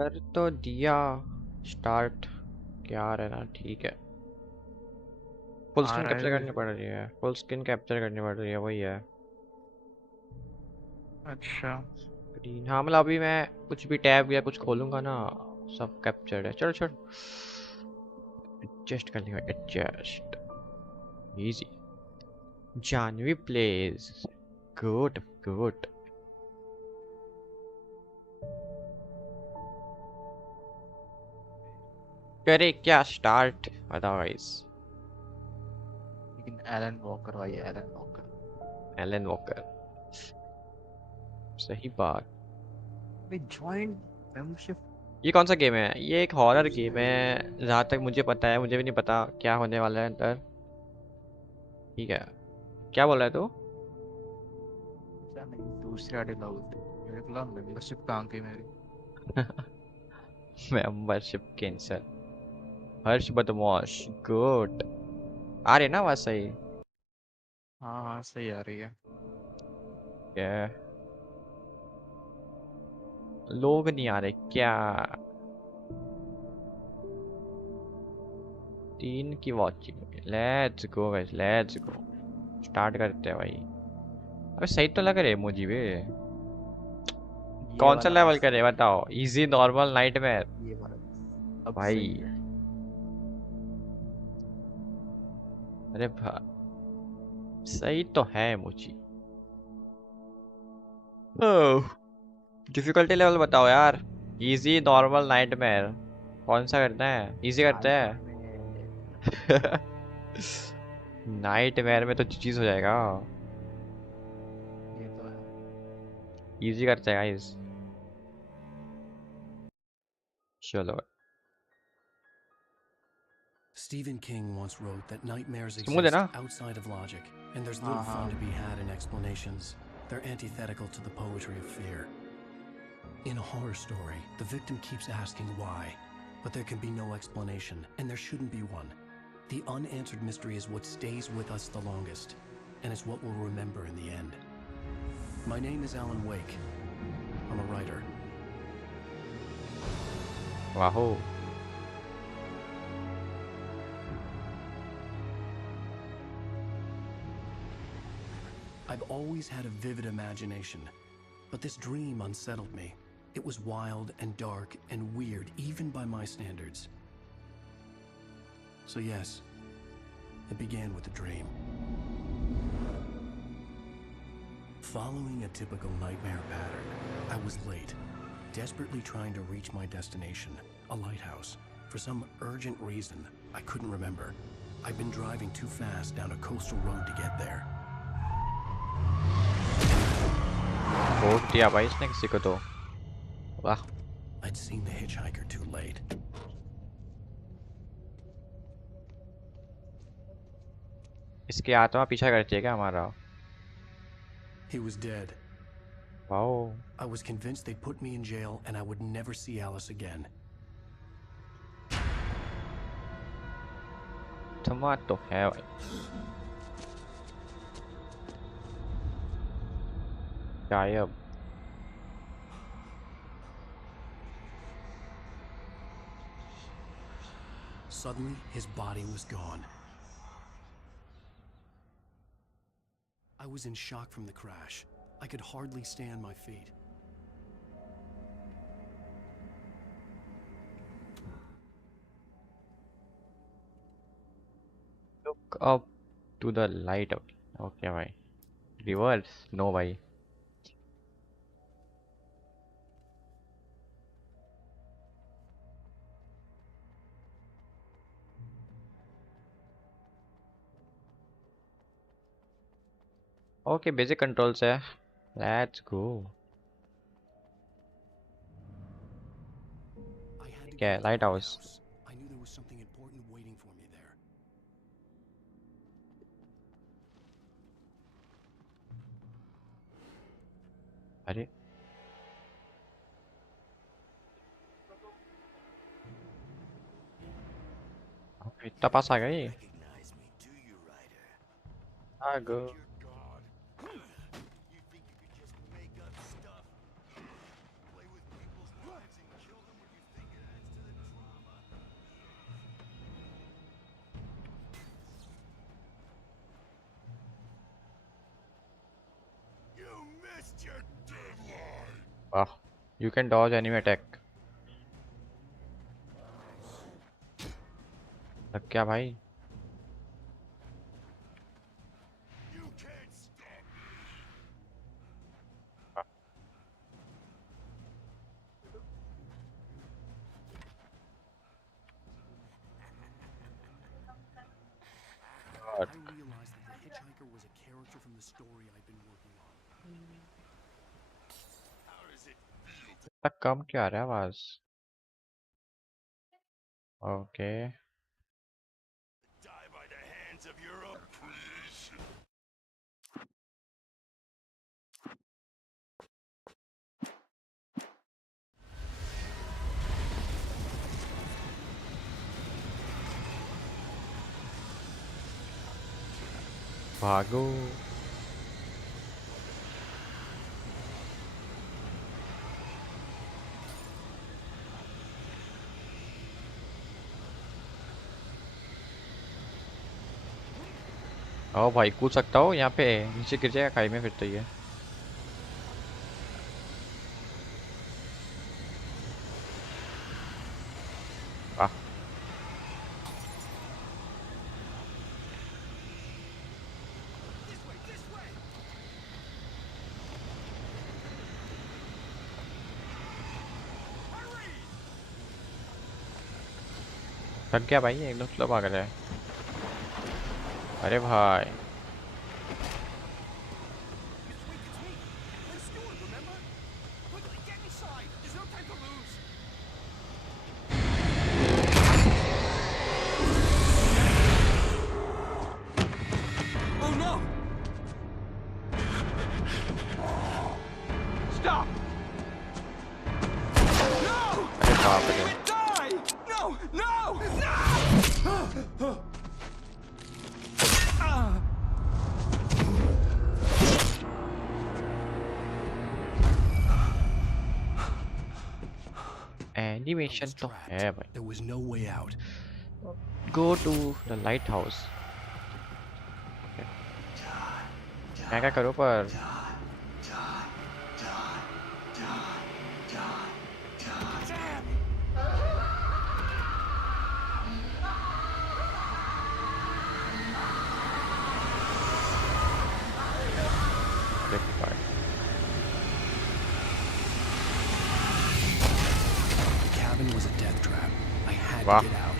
कर तो दिया स्टार्ट। क्या रहना ठीक है। फुल आ स्क्रीन रहा है कैप्चर भी। करनी पड़ रही है, फुल स्क्रीन कैप्चर करनी पड़ रही है, वही है। अच्छा। स्क्रीन हाँ, मतलब अभी मैं कुछ भी टैब या कुछ खोलूंगा ना, सब कैप्चर्ड है। चलो चलो, एडजस्ट कर लिया, adjust easy. Janvi plays, good good. करे क्या स्टार्ट, बताओ गाइस। लेकिन एलन वॉकर भाई, एलन वॉकर। एलन वॉकर, सही बात। भाई जॉइंट मेंबरशिप। ये कौन सा गेम है? ये एक हॉरर गेम है जहाँ तक मुझे पता है, मुझे भी नहीं पता क्या होने वाला है अंदर। ठीक है, क्या बोल रहा है तू? क्या नहीं, दूसरी आईडी लॉग मेरे को लगा मेंबरशिप कहाँ गई मेरी। Membership cancel. हर्ष बदमाश, गुड। आ रही है ना आवाज सही? हाँ हाँ, सही आ रही है। क्या लोग नहीं आ रहे क्या? 3 की watching, let's go guys, let's go. Start करते हैं भाई। अबे सही तो लग रहे मुझे भी। ये कौन सा वाला लेवल बस करे सही है। बताओ? Easy, normal, nightmare? ये वाला बस अब सही भाई है। अरे भाई, सही तो है मुझे। डिफिकल्टी लेवल बताओ यार। इजी, नॉर्मल, नाइटमेयर, कौन सा करना है? इजी करते नाइट हैं। में। नाइटमेयर में तो चीज हो जाएगा। ये तो है। इजी करते हैं गाइस, चलो। Stephen King once wrote that nightmares smooth है exist ना? outside of logic, and there's little हाँ fun to हाँ। be had in explanations. They're antithetical to the poetry of fear. In a horror story, the victim keeps asking why, but there can be no explanation, and there shouldn't be one. The unanswered mystery is what stays with us the longest, and it's what we'll remember in the end. My name is Alan Wake. I'm a writer. वाहो। I've always had a vivid imagination, but this dream unsettled me. It was wild and dark and weird, even by my standards. So yes, it began with a dream. Following a typical nightmare pattern, I was late, desperately trying to reach my destination, a lighthouse. For some urgent reason, I couldn't remember. I'd been driving too fast down a coastal road to get there. Vote दिया भाई इसने किसी को तो, वाह। I'd seen the hitchhiker too late. इसकी आत्मा पीछा करती है क्या हमारा? He was dead. Wow. I was convinced they'd put me in jail and I would never see Alice again. थमा तो है भाई। गायब। Suddenly, his body was gone. I was in shock from the crash. I could hardly stand my feet. Look up to the light. Okay भाई, reverse no भाई। Okay, basic controls है, let's go. I had to क्या get है? to the lighthouse. lighthouse. I knew there was something important waiting for me there. अरे okay, इतना पास आ गया ये। Recognize me, do you, Ryder? Uh go. Think you're God? You think you could just make up stuff? Play with people's lives and kill them with your deadline. वाह, you can dodge enemy attack. लग क्या भाई? You can't stop me. God. I realized that the hitchhiker was a character from the story I'd been working on. How does it feel to तक कम क्या आ रहा है आवाज? Okay. die by the hands of your own creation? भागो. ओ भाई, कूद सकता हो यहाँ पे? नीचे गिर जाएगा खाई में फिर तो ये. वाह. थक गया भाई, एकदम स्लो भाग रहा है. अरे भाई. Oh no! Stop! No! अरे बाप रे. Die! No! No! No! Animation तो है भाई. There was no way out. Go to the lighthouse. मैं क्या करूँ पर? भाई. The cabin was a death trap. I had Wow. to get out.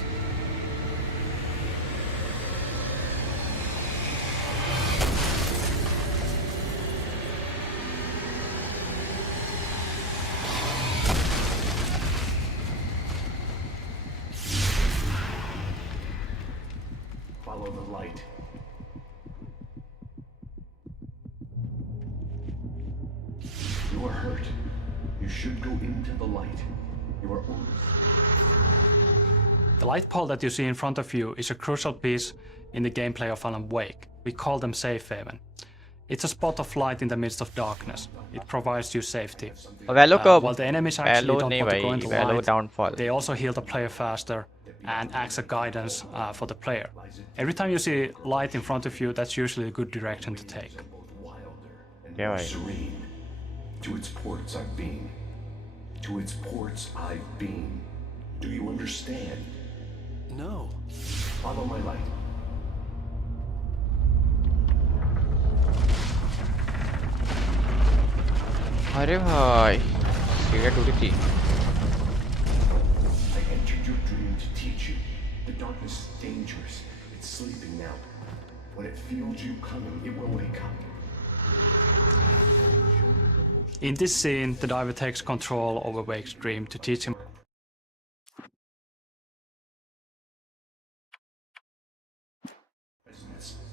Follow the light. You are hurt. You should go into the light. You are orders. The light pole that you see in front of you is a crucial piece in the gameplay of Alan Wake. We call them safe haven. It's a spot of light in the midst of darkness. It provides you safety. वैलो कब? While the enemies actually वैलो don't नहीं want to भाई. go into वैलो light, downfall. they also heal the player faster and acts as guidance for the player. Every time you see light in front of you, that's usually a good direction to take. Both wilder and Yeah, more right. serene. To its ports I've been. To its ports I've been. Do you understand? No. Follow my light. अरे भाई, सीढ़ियाँ टूटी थी. I entered your dream to teach you. The darkness is dangerous. It's sleeping now. When it feels you coming, it will wake up. In this scene, the diver takes control over Wake's dream to teach him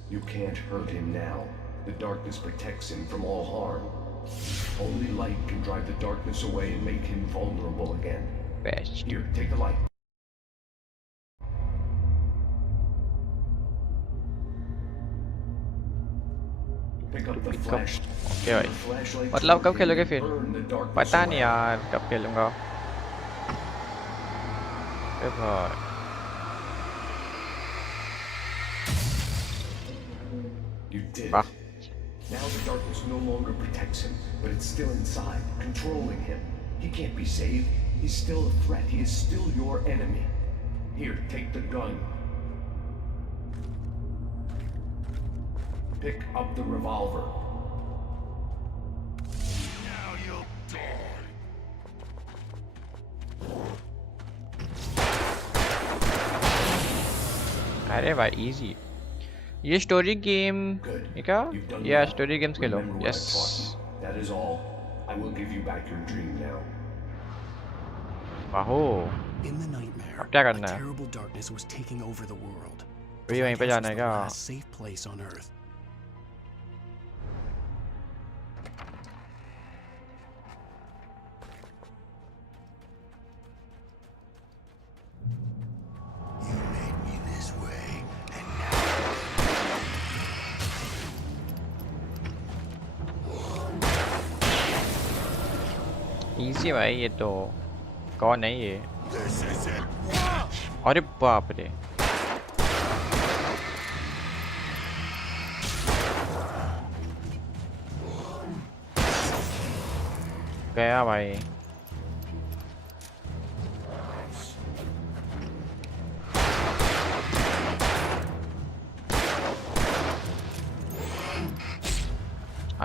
You can't hurt him now. The darkness protects him from all harm. Only light can drive the darkness away and make him vulnerable again. Best. Here, take the light. Pick up the flash. Okay भाई. Flashlight. मतलब कब खेलोगे फिर? Burn the darkness पता away. नहीं यार कब खेलूंगा. अरे भाई. You did. वाह. Now the darkness no longer protects him, but it's still inside, controlling him. He can't be saved. He's still a threat. He is still your enemy. Here, take the gun. Pick up the revolver. Now you'll die. अरे भाई easy. ये story game Good. ये क्या? You've done या well. Story games Khelo. Remember what Yes. I taught you. That is all. I will give you back your dream now. वाहो. In the nightmare, अब क्या a करना है? terrible darkness was taking over the world. वही वहीं पे Lighthouse जाना was है the क्या? last safe place on Earth. You made me this way, and Easy भाई ये तो. कौन है ये? this is it. Watch! अरे बाप रे. गया भाई.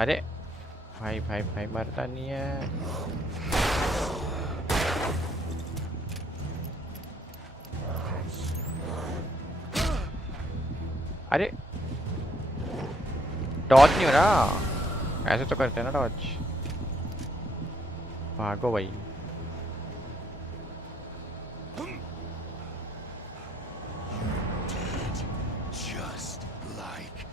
अरे भाई भाई भाई मरता नहीं है. अरे डॉज नहीं हो रहा. ऐसे तो करते हैं ना डॉज. भागो भाई. Just like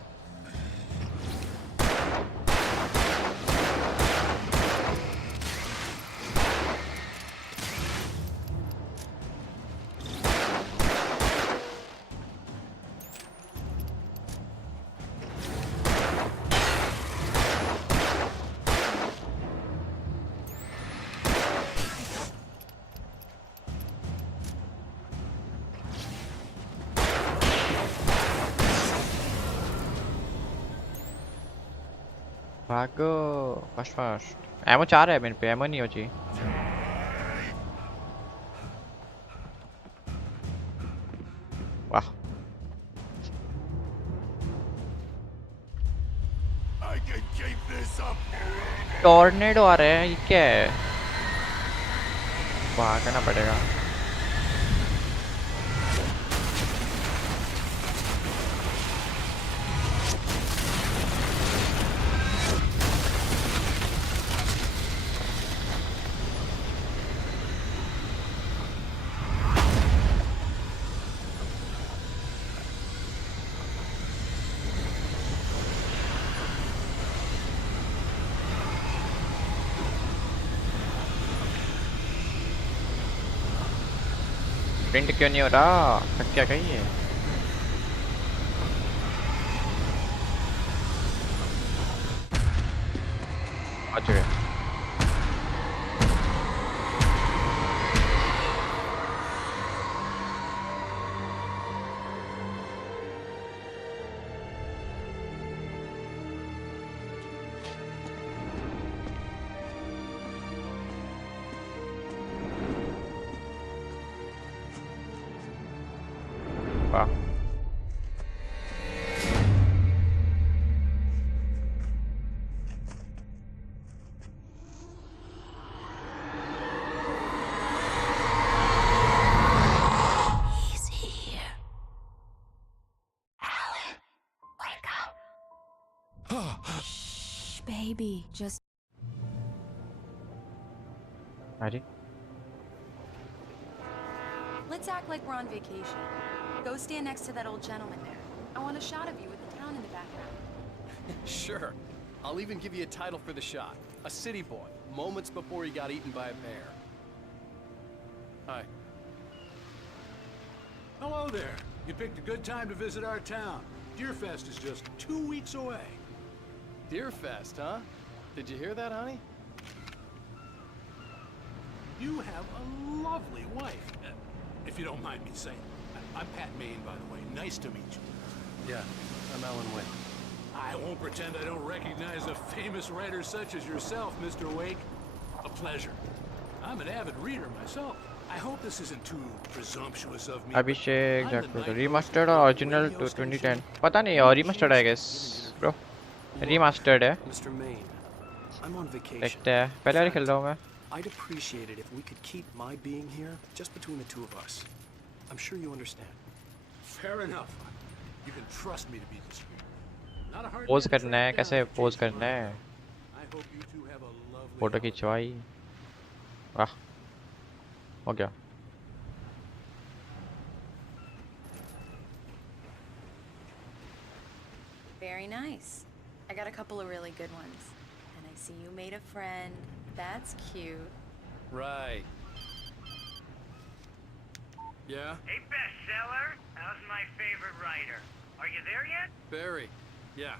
भागो. First first. एमो 4 है मेरे पे. एमो नहीं हो जी. वाह. I can keep this up. Tornado आ रहे हैं. ये क्या है? भागना पड़ेगा. प्रिंट क्यों नहीं हो रहा? थक क्या कही है? आ चुके. वाह. He's here. Alan, wake up. Shh, baby, just अरे Let's act like we're on vacation. Go stand next to that old gentleman there. I want a shot of you with the town in the background. Sure. I'll even give you a title for the shot. A city boy, moments before he got eaten by a bear. Hi. Hello there. You picked a good time to visit our town. Deerfest is just 2 weeks away. Deerfest, huh? Did you hear that, honey? You have a lovely wife. If you don't mind me saying. I'm Pat Maine, by the way. Nice to meet you. Yeah, I'm Alan Wake. I won't pretend I don't recognize a famous writer such as yourself, Mr. Wake. A pleasure. I'm an avid reader myself. I hope this isn't too presumptuous of me. Abhishek jackfruit remastered और original to 2010 पता नहीं और remastered I guess bro remastered है Mr. Maine, I'm on vacation. देखते हैं पहले वाली खेल रहा हूँ मैं I'd appreciate it if we could keep my being here just between the two of us. I'm sure you understand. Fair enough. You can trust me to be discreet. Not a hard pose man to करना है track कैसे down. Pose करना है I hope you two have a lovely photo खिंचवाई वाह हो गया Very nice. I got a couple of really good ones. And I see you made a friend. That's cute. Right. Yeah? Hey, bestseller. How's my favorite writer? Are you there yet? Barry. Yeah.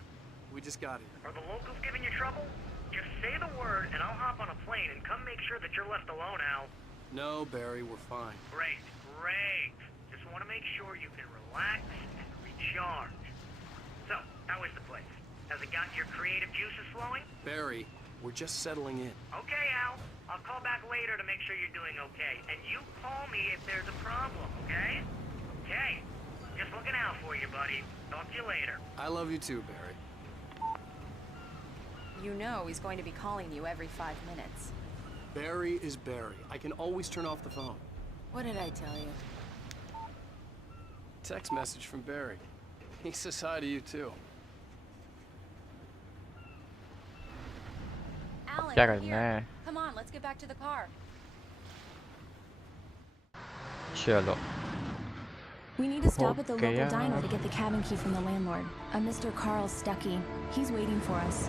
We just got here. Are the locals giving you trouble? Just say the word, and I'll hop on a plane and come make sure that you're left alone, Al. No, Barry, we're fine. Great, great. Just want to make sure you can relax and recharge. So, how is the place? Has it got your creative juices flowing? Barry, we're just settling in. Okay, Al. I'll call back later to make sure you're doing okay. And you call me if there's a problem, okay? Okay. Just looking out for you, buddy. Talk to you later. I love you too, Barry. You know he's going to be calling you every 5 minutes. Barry is Barry. I can always turn off the phone. What did I tell you? Text message from Barry. He says hi to you too. Alan, क्या करना here. है Come on, let's get back to the car. चलो We need to stop at the Okay, local yeah. diner to get the cabin key from the landlord, a Mr. Carl Stuckey. He's waiting for us.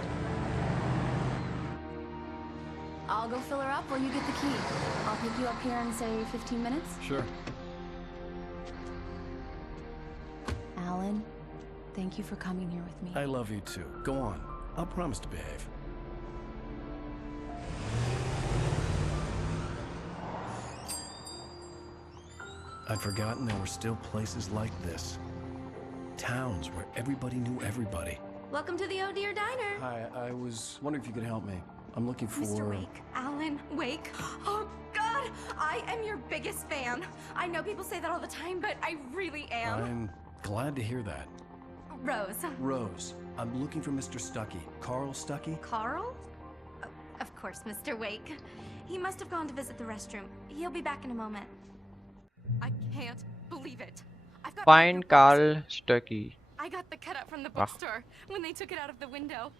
I'll go fill her up while you get the key. I'll pick you up here in, say, 15 minutes. Sure. Alan, thank you for coming here with me. I love you too. Go on. I'll promise to behave. I'd forgotten there were still places like this. Towns where everybody knew everybody. Welcome to the Oh Dear Diner. Hi, I was wondering if you could help me. I'm looking for... Mr. Wake, Alan Wake. Oh, God, I am your biggest fan. I know people say that all the time, but I really am. I'm glad to hear that. Rose. Rose, I'm looking for Mr. Stuckey. Carl Stuckey? Carl? Of course, Mr. Wake. He must have gone to visit the restroom. He'll be back in a moment. I can't believe it. I've got Find Carl Stuckey I got the cutout from the bookstore when they took it out of the window.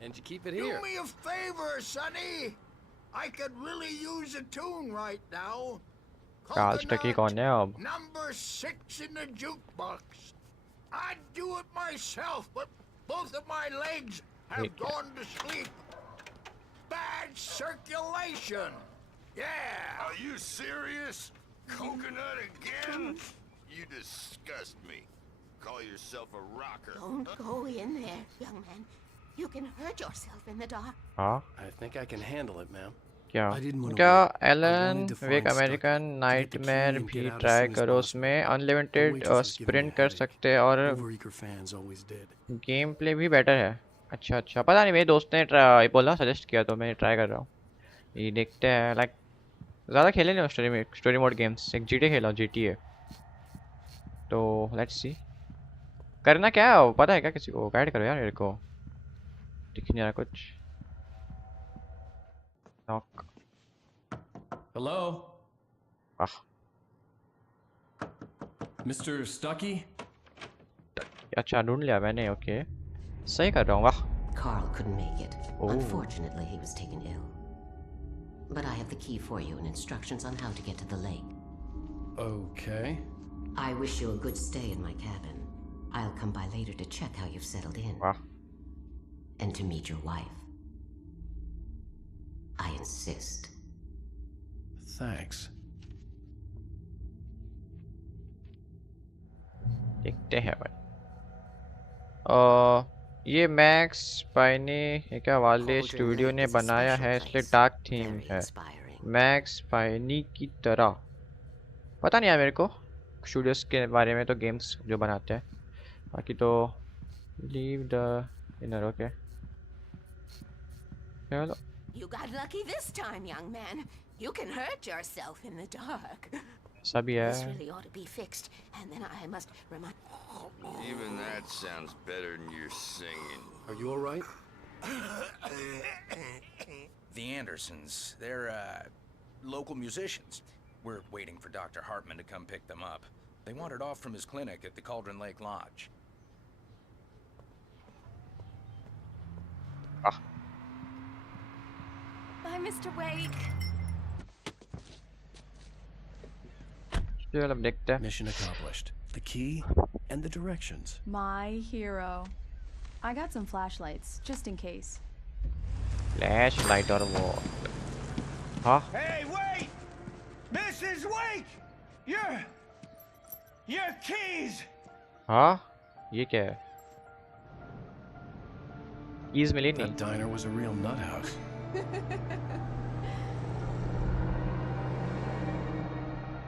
And you keep it here. Do me a favor, Sonny. I could really use a tune right now. Carl Stuckey कौन है अब Number 6 in the jukebox. I'd do it myself, but both of my legs have gone to sleep. Bad circulation. Yeah. Are you serious? Coconut again? You disgust me. Call yourself a rocker. Don't go in there, young man. You can hurt yourself in the dark. हाँ I think I can handle it, ma'am. क्या I didn't want to क्या wait. I Alan wanted to wake find American Stuckey, get the nightmare key and भी get out as try soon as करो possible. उसमें The unlimited waitress was giving me sprint a कर headache. सकते हैं और Overeager fans always did. Game play भी better है अच्छा अच्छा पता नहीं मेरे दोस्त ने ट्राई बोला सजेस्ट किया तो मैं ट्राई कर रहा हूँ ये देखते हैं लाइक ज़्यादा खेले नहीं स्टोरी मोड गेम्स एक जीटी खेला GTA तो लेट्स सी करना क्या है पता है क्या किसी को गाइड करो यार मेरे को दिख नहीं रहा कुछ नॉक Hello? आह Mr. Stuckey? अच्छा ढूंढ लिया मैंने ओके सही कर रहा हूँ वाह Carl couldn't make it. Oh. Unfortunately, he was taken ill. But I have the key for you and instructions on how to get to the lake. Okay. I wish you a good stay in my cabin. I'll come by later to check how you've settled in. वाह And to meet your wife. I insist. Thanks. देखते हैं भाई ये max पाइने ये क्या वाले studio ने बनाया है इसलिए डार्क थीम है मैक्स पाइनी की तरह पता नहीं यार मेरे को स्टूडियोज के बारे में तो गेम्स जो बनाते हैं बाकी तो Leave the inner, okay. चलो. You got lucky this time, young man. You can hurt yourself in the dark. सभी This है. really ought to be fixed, and then I must remind. Even that sounds better than your singing. Are you all right? The Andersons, they're, local musicians. We're waiting for Dr. Hartman to come pick them up. They wandered off from his clinic at the Cauldron Lake Lodge. Bye, Mr. Wake. चलो अब देखते हैं. Mission accomplished. The key and the directions. My hero. I got some flashlights, just in case. Flashlight और वो. हाँ. Hey, wait! Mrs. Wake! Your keys! हाँ. ये क्या है? Keys मिली नहीं. That diner was a real nut house.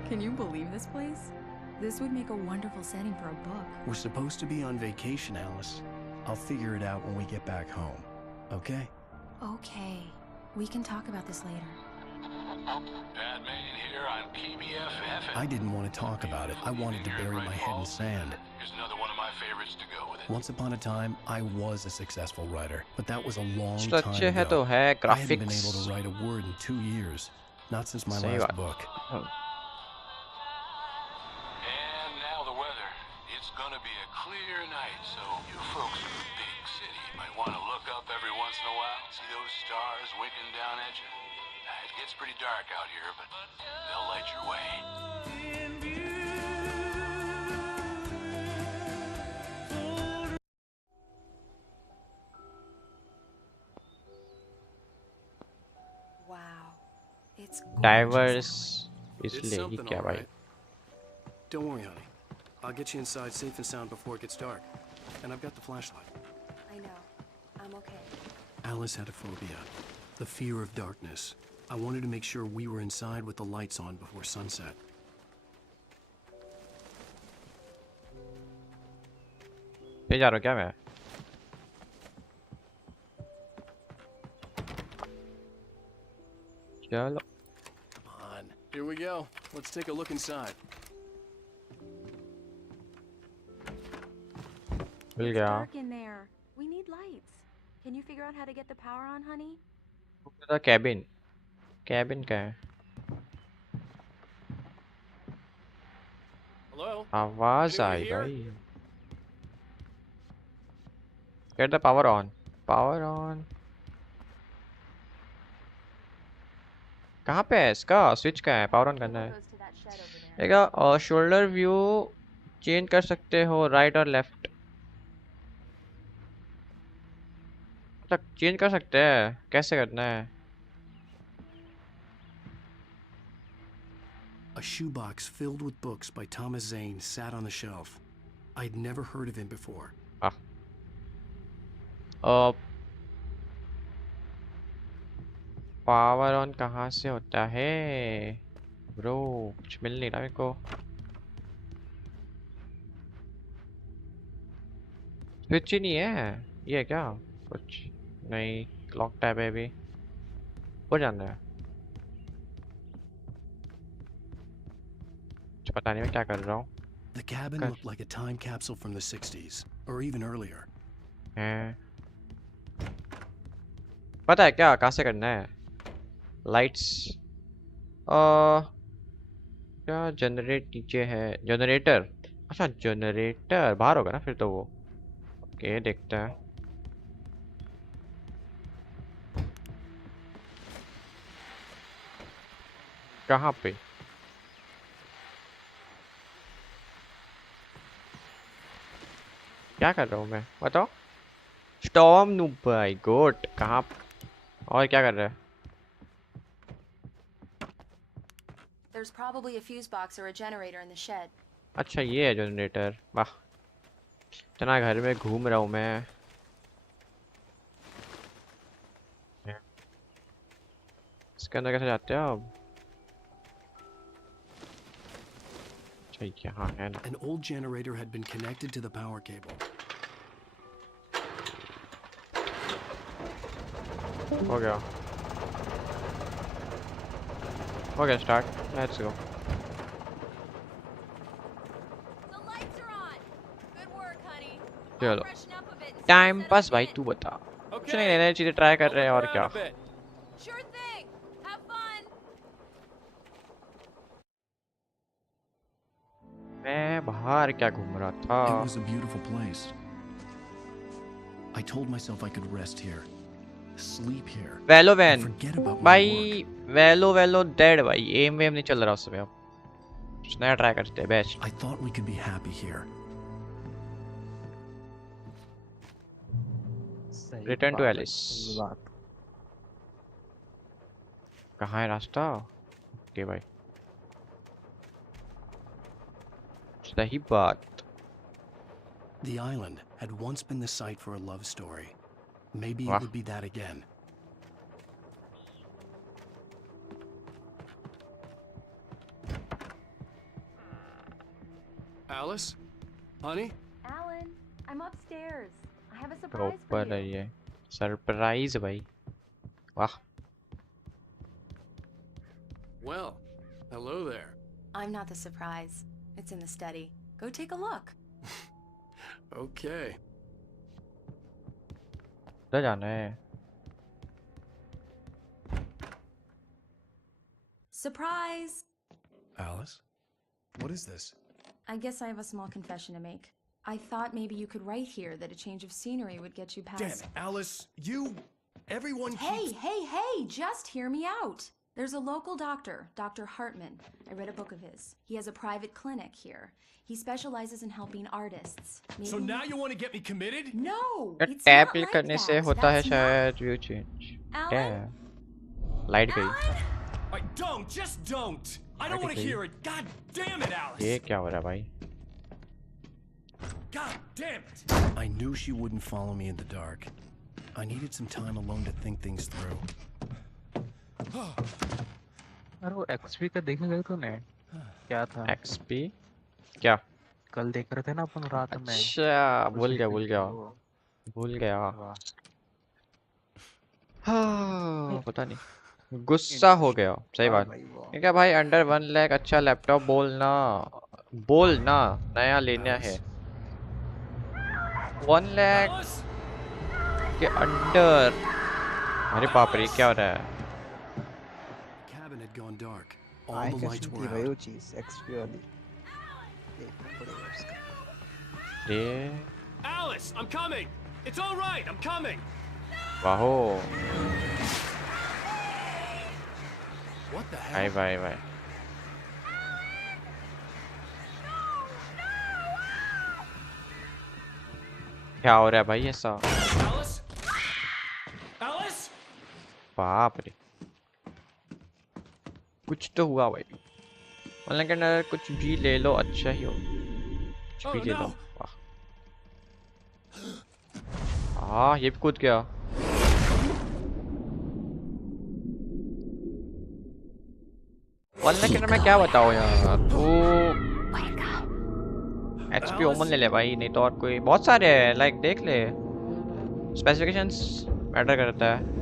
Can you believe this place? This would make a wonderful setting for a book. We're supposed to be on vacation, Alice. I'll figure it out when we get back home. Okay? Okay. We can talk about this later. Batman here on PBFF. I didn't want to talk about it. I wanted to bury my head in sand. Here's another one of my favorites to go with it. Once upon a time, I was a successful writer, but that was a long चलो time अच्छे है ago. तो है I haven't been graphics. able to write a word in 2 years. Not since my सही last बात. book. And now the weather. It's gonna be a clear night, so you folks in the big city might want to look up every once in a while. See those stars winking down at you? It gets pretty dark out here, but they'll light your way. Wow. It's Diverse. It's इसलिए ये something, क्या all भाई? right. Don't worry, honey. I'll get you inside safe and sound before it gets dark. And I've got the flashlight. I know. I'm okay. Alice had a phobia. The fear of darkness. I wanted to make sure we were inside with the lights on before sunset. पे जा रहा हूँ क्या मैं? चलो. Come on. Here we go. Let's take a look inside. Mill It's गया. dark in there. We need lights. Can you figure out how to get the power on, honey? The cabin. Cabin का है? Hello? आवाज Anyone I here? भाई. Get the power on. Power on. कहाँ पे है इसका? Switch का है. पावर ऑन करना है. देखा शोल्डर व्यू चेंज कर सकते हो राइट और लेफ्ट. तक चेंज कर सकते हैं. कैसे करना है? A shoebox filled with books by Thomas Zane sat on the shelf. I'd never heard of him before. Power on कहाँ से होता है ब्रो? कुछ मिल नहीं रहा मेरे को. स्विच ही नहीं है. ये है क्या? कुछ नहीं. लॉक टैब है अभी. हो जाना है. पता नहीं मैं क्या कर रहा हूँ. The cabin looked like a time capsule from the 60s, or even earlier. हैं. पता है क्या कहाँ से करना है? लाइट्स. क्या जनरेट नीचे है? जनरेटर. अच्छा जनरेटर बाहर होगा ना फिर तो वो. ओके देखते हैं. कहाँ पे? क्या कर रहा हूँ मैं? बताओ. स्टॉर्म नू बाय गोट. कहाँ? और क्या कर रहा है? There's probably a fuse box or a generator in the shed. अच्छा ये है जनरेटर. वाह. इतना घर में घूम रहा हूँ मैं. इसके अंदर कैसे जाते हो अब? अच्छा यहाँ है ना. An old generator had been connected to the power cable. हो गया स्टार्ट लेट्स गो चलो टाइम पास भाई तू बता कुछ नहीं नई चीजें ट्राई कर रहे हैं और क्या मैं बाहर क्या घूम रहा था It was a beautiful place. I told myself I could rest here, sleep here, वैलोवेन and forget about my work. भाई वैलो डेड भाई एम वेम नहीं चल रहा उसमें अब कुछ नया ट्राई करते हैं best I thought we could be happy here. Return to Alice कहाँ है रास्ता ओके भाई सही बात The island had once been the site for a love story. Maybe Wow. it would be that again. Alice? Honey? Alan, I'm upstairs. I have a तो surprise for ऊपर you. है ये सरप्राइज भाई वाह Well, hello there. I'm not the surprise. It's in the study. Go take a look. Okay. उधर जाना है Surprise! Alice? What is this? I guess I have a small confession to make. I thought maybe you could write here that a change of scenery would get you past. Damn it, Alice, you... Everyone Hey, keeps... hey, just hear me out. There's a local doctor, Dr. Hartman. I read a book of his. He has a private clinic here. He specializes in helping artists. So now you want to get me committed? No, it's tap not like करने से that. होता है That's not- शायद view change Alan? Light गई Don't, just don't! I don't want to hear it! God damn it, Alice! ये क्या हो रहा है भाई God damn it! I knew she wouldn't follow me in the dark. I needed some time alone to think things through. अरे वो XP का देखने गए तो नहीं क्या था एक्सपी क्या कल देख रहे थे ना अपन रात में अच्छा भूल गया हाँ पता नहीं गुस्सा हो गया सही बात क्या भाई अंडर 1 लाख अच्छा लैपटॉप बोलना नया लेना है 1 लाख के अंडर अरे बाप रे क्या हो रहा है Cabin had gone dark. All the lights were out. वो चीज एक्सपी वाली देखना पड़ेगा उसका रे Alice, I'm coming. It's all right. I'm coming. वाहो What the hell? भाई क्या हो रहा है भाई ऐसा Alice? Alice? बाप रे कुछ तो हुआ भाई ऑनलाइन के अंदर कुछ भी ले लो अच्छा ही हो कुछ भी ले लो वाह हाँ ये भी कूद गया ऑनलाइन के अंदर मैं क्या बताऊँ यार तो एचपी ओमन ले ले भाई नहीं तो और कोई बहुत सारे हैं लाइक देख ले स्पेसिफिकेशंस मैटर करता है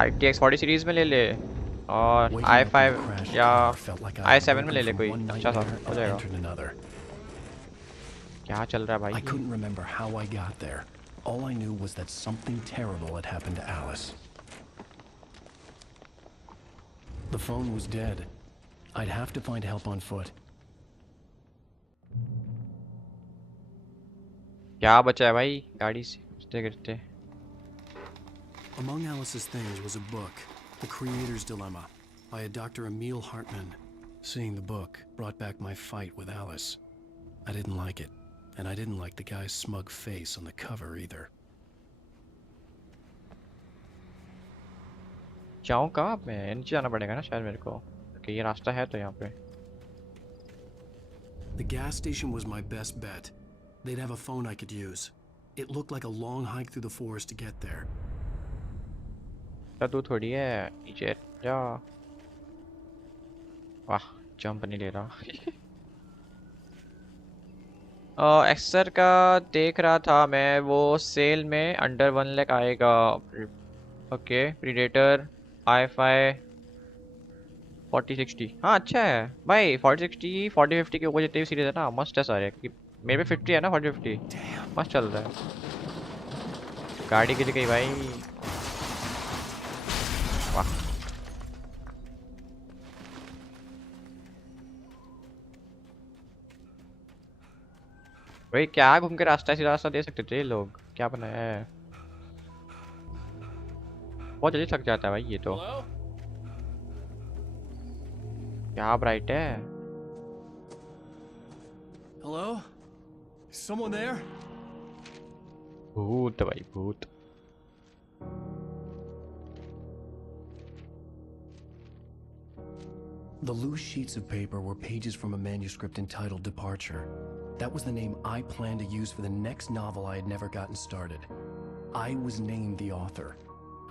RTX 40 सीरीज में ले ले और i5 या i7 में ले ले कोई अच्छा सा हो जाएगा क्या चल रहा है भाई I couldn't remember how I got there. All I knew was that something terrible had happened to Alice. The phone was dead. I'd have to find help on foot. क्या बचा है भाई गाड़ी से घुसते घुसते Among Alice's things was a book, The Creator's Dilemma, by a Dr. Emil Hartman. Seeing the book brought back my fight with Alice. I didn't like it, and I didn't like the guy's smug face on the cover either. जाऊँ कहाँ पे नीचे जाना पड़ेगा ना शायद मेरे को कि ये रास्ता है तो यहाँ पे The gas station was my best bet. They'd have a phone I could use. It looked like a long hike through the forest to get there. तू थोड़ी है नीचे जा वाह जंप नहीं ले रहा एक्सर का देख रहा था मैं, वो सेल में अंडर 1 लाख आएगा। ओके प्रीडेटर आई-फाई 4060, हाँ अच्छा है भाई। 4060 4050 के ऊपर जितने भी सीरीज है ना मस्त है सारे। मेरे पे 50 है ना, 4050 मस्त चल रहा है। गाड़ी गिर गई भाई, वाह। भाई क्या घूम के रास्ता सीधा रास्ता दे सकते थे ये लोग, क्या बनाया है। बहुत जल्दी थक जाता है भाई ये तो। क्या ब्राइट है। Hello? Someone there? भूत भाई भूत। The loose sheets of paper were pages from a manuscript entitled Departure. That was the name I planned to use for the next novel I had never gotten started. I was named the author.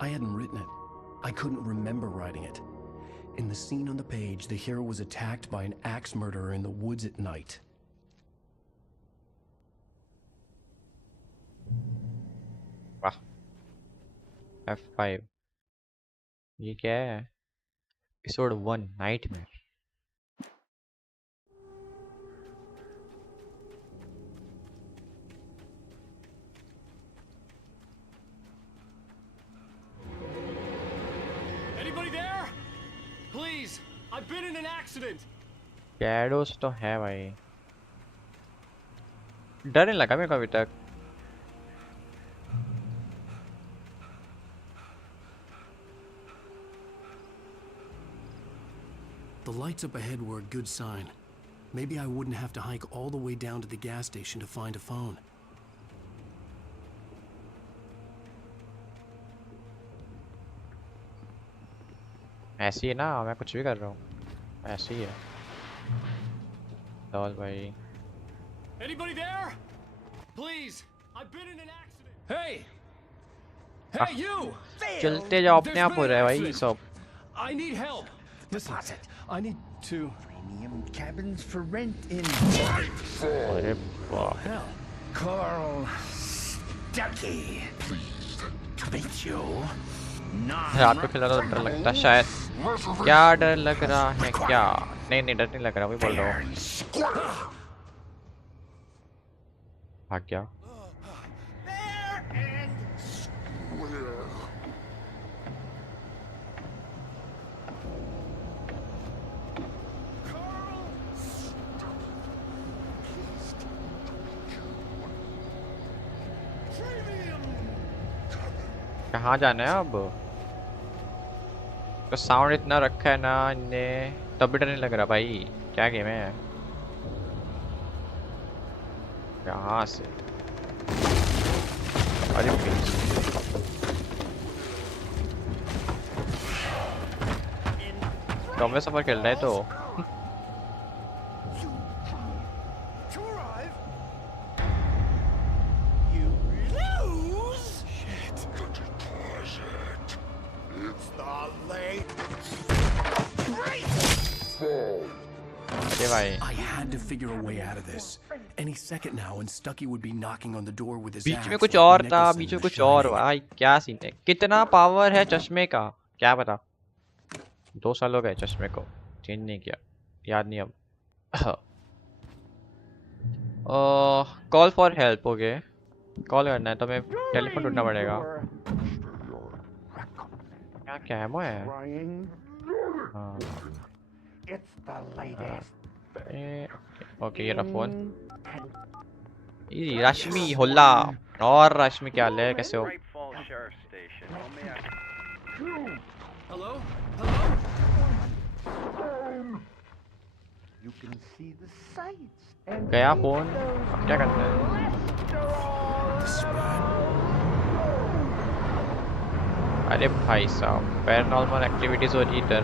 I hadn't written it. I couldn't remember writing it. In the scene on the page, the hero was attacked by an axe murderer in the woods at night. वाह। F5 ये क्या है। Episode 1 nightmare. Anybody there? Please, I've been in an accident. Shadows तो है भाई, डर नहीं लगा मेरे को अभी तक। The lights up ahead were a good sign. Maybe I wouldn't have to hike all the way down to the gas station to find a phone. ऐसी है ना, मैं कुछ भी कर रहा हूँ ऐसी ही है। चल भाई। Anybody there? Please, I've been in an accident. Hey! Hey, you! चलते जाओ, अपने आप हो रहा है भाई सब। I need help. Listen, I need to. Premium cabins for rent in अरे बाप। Hell. Carl Stucky. Pleased to meet you. रात को खेला तो डर लगता है शायद। क्या डर लग रहा है क्या। नहीं नहीं डर नहीं लग रहा, वही बोल रहा हूँ। भाग गया। कहाँ जाना है अब। तो साउंड इतना रखा है ना इनने, तब भी डर नहीं लग रहा भाई। क्या गेम है। कहाँ से। अरे तो में सफर खेल रहा है तो। I had to figure a way out of this. Any second now, and Stucky would be knocking on the door with his बीच में axe कुछ like और था, Nicholson बीच में was कुछ और shining. भाई। क्या सीन है, कितना पावर है चश्मे का क्या पता। 2 साल हो गए चश्मे को चेंज नहीं किया, याद नहीं अब। कॉल फॉर हेल्प हो गए। कॉल करना है तो मैं टेलीफोन ढूंढना पड़ेगा। क्या कैमो है। हाँ ओके ये रहा फोन। रश्मि होल्ला। और रश्मि क्या हाल है, कैसे हो। Hello? You can see the sights and गया फोन, अब क्या करना है। अरे भाई साहब पैरानॉर्मल एक्टिविटीज हो रही इधर।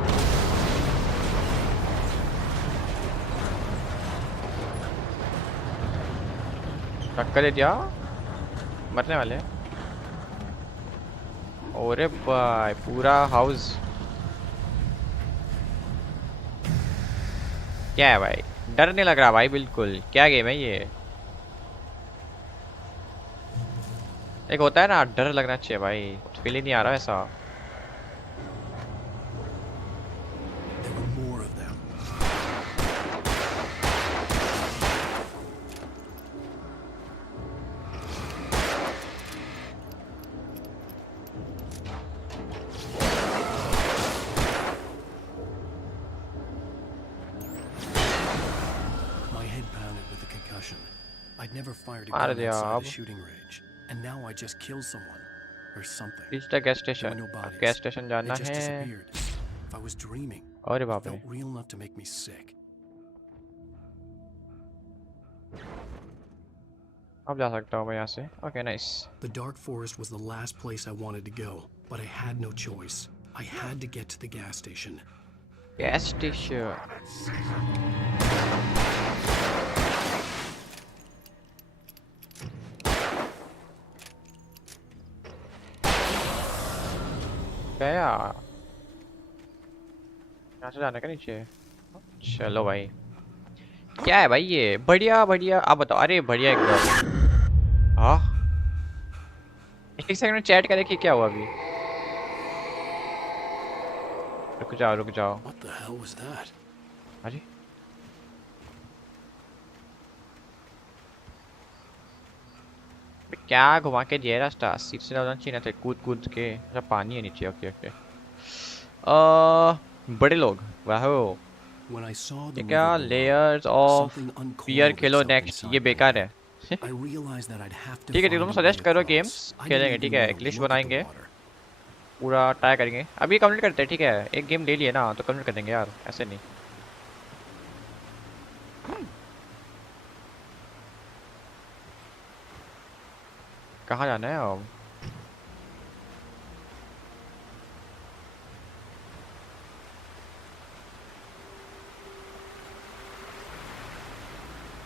टक्कर दे दिया, मरने वाले। अरे भाई पूरा हाउस। क्या है भाई, डर नहीं लग रहा भाई बिल्कुल। क्या गेम है ये। एक होता है ना डर लगना चाहिए भाई, फील ही नहीं आ रहा ऐसा। There were more of them. My head pounded with a concussion. I'd never fired a मार gun दिया outside अब। a shooting range, and now I just killed someone or something. Reach the gas There were station। no अब bodies. gas station They जाना just है। disappeared. If I was dreaming, अरे it बाप रे। felt real enough to make me sick. अब जा सकता हूँ मैं यहाँ से। Okay, nice। The dark forest was the last place I wanted to go, but I had no choice. I had to get to the gas station. Gas station। गया। यहाँ से जाने का नीचे। चलो भाई। क्या है भाई ये? बढ़िया बढ़िया। आप बताओ। अरे बढ़िया एकदम। हाँ। एक सेकंड में चैट करें कि क्या हुआ अभी। रुक जाओ रुक जाओ। What the hell was that? अरे क्या घुमा के दिया रास्ता? सीट से जाना चाहिए ना था, कूद कूद के। अच्छा पानी है नीचे। Okay okay. बड़े लोग। वाह। When I saw ये the क्या river below, layers of something pier uncoiled खेलो itself नेक्स्ट। ये inside my बेकार है। head. I realized that I'd have to ठीक है find तुम a way सजेस्ट करो across. गेम्स I खेलेंगे। didn't ठीक even है want एक to list look at the बनाएंगे, water. पूरा ट्राई करेंगे। अभी कंप्लीट करते हैं ठीक है। एक गेम ले लिए ना तो कंप्लीट कर देंगे यार, ऐसे नहीं। कहाँ जाना है अब?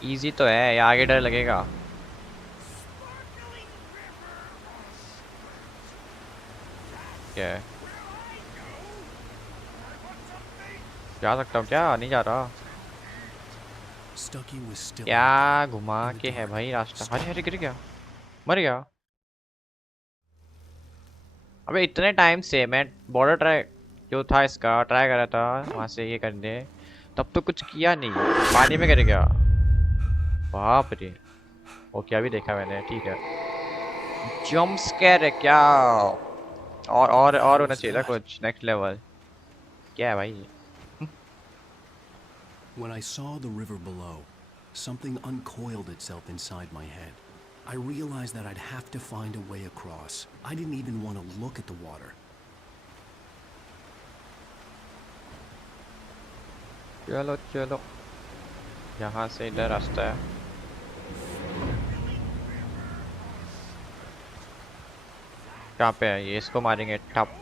इजी तो है या आगे डर लगेगा? क्या है? जा सकता हूँ क्या? नहीं जा रहा। Stucky was still क्या out there, घुमा in the के है dark, भाई रास्ता? अरे stalking अरे गिर me. गया, मर गया। अबे इतने टाइम से मैं बॉर्डर ट्राई जो था इसका ट्राई कर रहा था वहां से ये करने, तब तो कुछ किया नहीं, पानी में गिर गया। बाप रे। ओके अभी देखा मैंने। ठीक है जंप स्कैर है क्या? और होना चाहिए था कुछ नेक्स्ट लेवल। क्या है भाई? When I saw the river below, something uncoiled itself inside my head. I realized that I'd have to find a way across. I didn't even want to look at the water. चलो चलो, यहाँ से इधर रास्ता है। कहाँ पे है ये? इसको मारेंगे टप।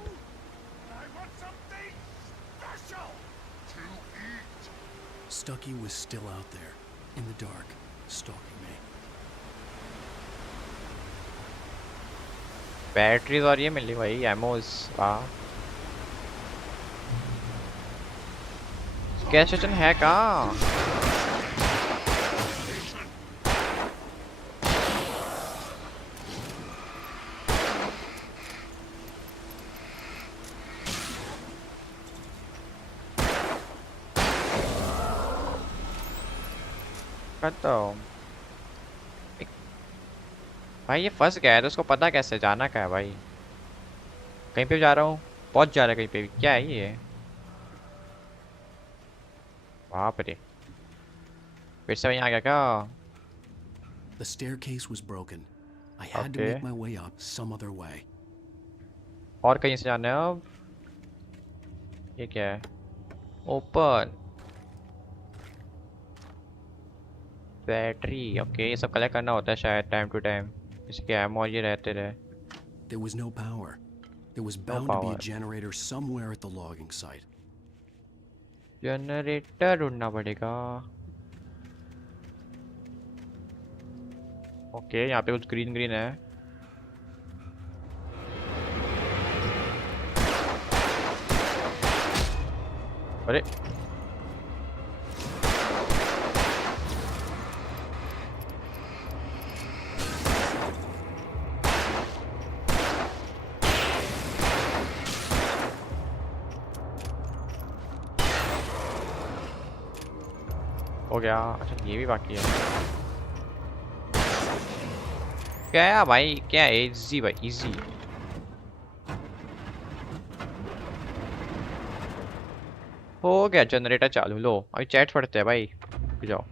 Stucky was still out there, in the dark, stalking me. Batteries और ये मिली भाई, एमोस। वाह। गैस स्टेशन है कहाँ? खत्म। भाई ये फंस गया है तो उसको पता कैसे जाना क्या है भाई? कहीं पे जा रहा हूँ, पहुंच जा रहा है कहीं पे भी। क्या है ये? बाप रे, फिर से वहीं आ गया क्या? The staircase was broken. I had to Okay. make my way up some other way. और कहीं से जाना है अब? ये क्या है? Open battery. ओके ये सब कलेक्ट करना होता है शायद टाइम टू टाइम। इसके एमो ये रहते रहे। There was no power. There was bound to be a generator somewhere at the logging site. Generator ढूंढना पड़ेगा। ओके यहाँ पे कुछ ग्रीन ग्रीन है। अरे हो गया। अच्छा ये भी बाकी है। क्या भाई, क्या इजी भाई, इजी। हो गया जनरेटर चालू। लो अभी चैट पढ़ते हैं भाई, जाओ।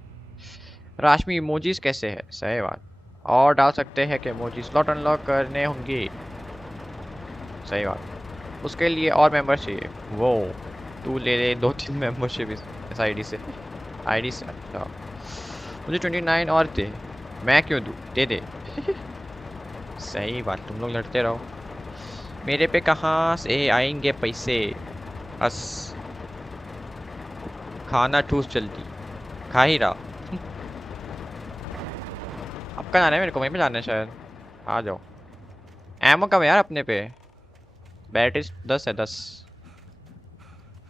राशमी इमोजीज कैसे है? सही बात। और डाल सकते हैं कि इमोजी स्लॉट अनलॉक करने होंगे। सही बात। उसके लिए और मेंबर चाहिए। वो तू ले ले 2-3 मेंबरशिप इस आईडी से। आईडी से अच्छा। मुझे 29 और दे। मैं क्यों दूँ, दे दे। सही बात, तुम लोग लड़ते रहो। मेरे पे कहाँ से आएंगे पैसे? बस खाना ठूस जल्दी। खा ही रहा। अब कहाँ जाना है मेरे को? वहीं पे जाना है शायद। आ जाओ। एमो कम है यार अपने पे। बैटरी 10 है, 10।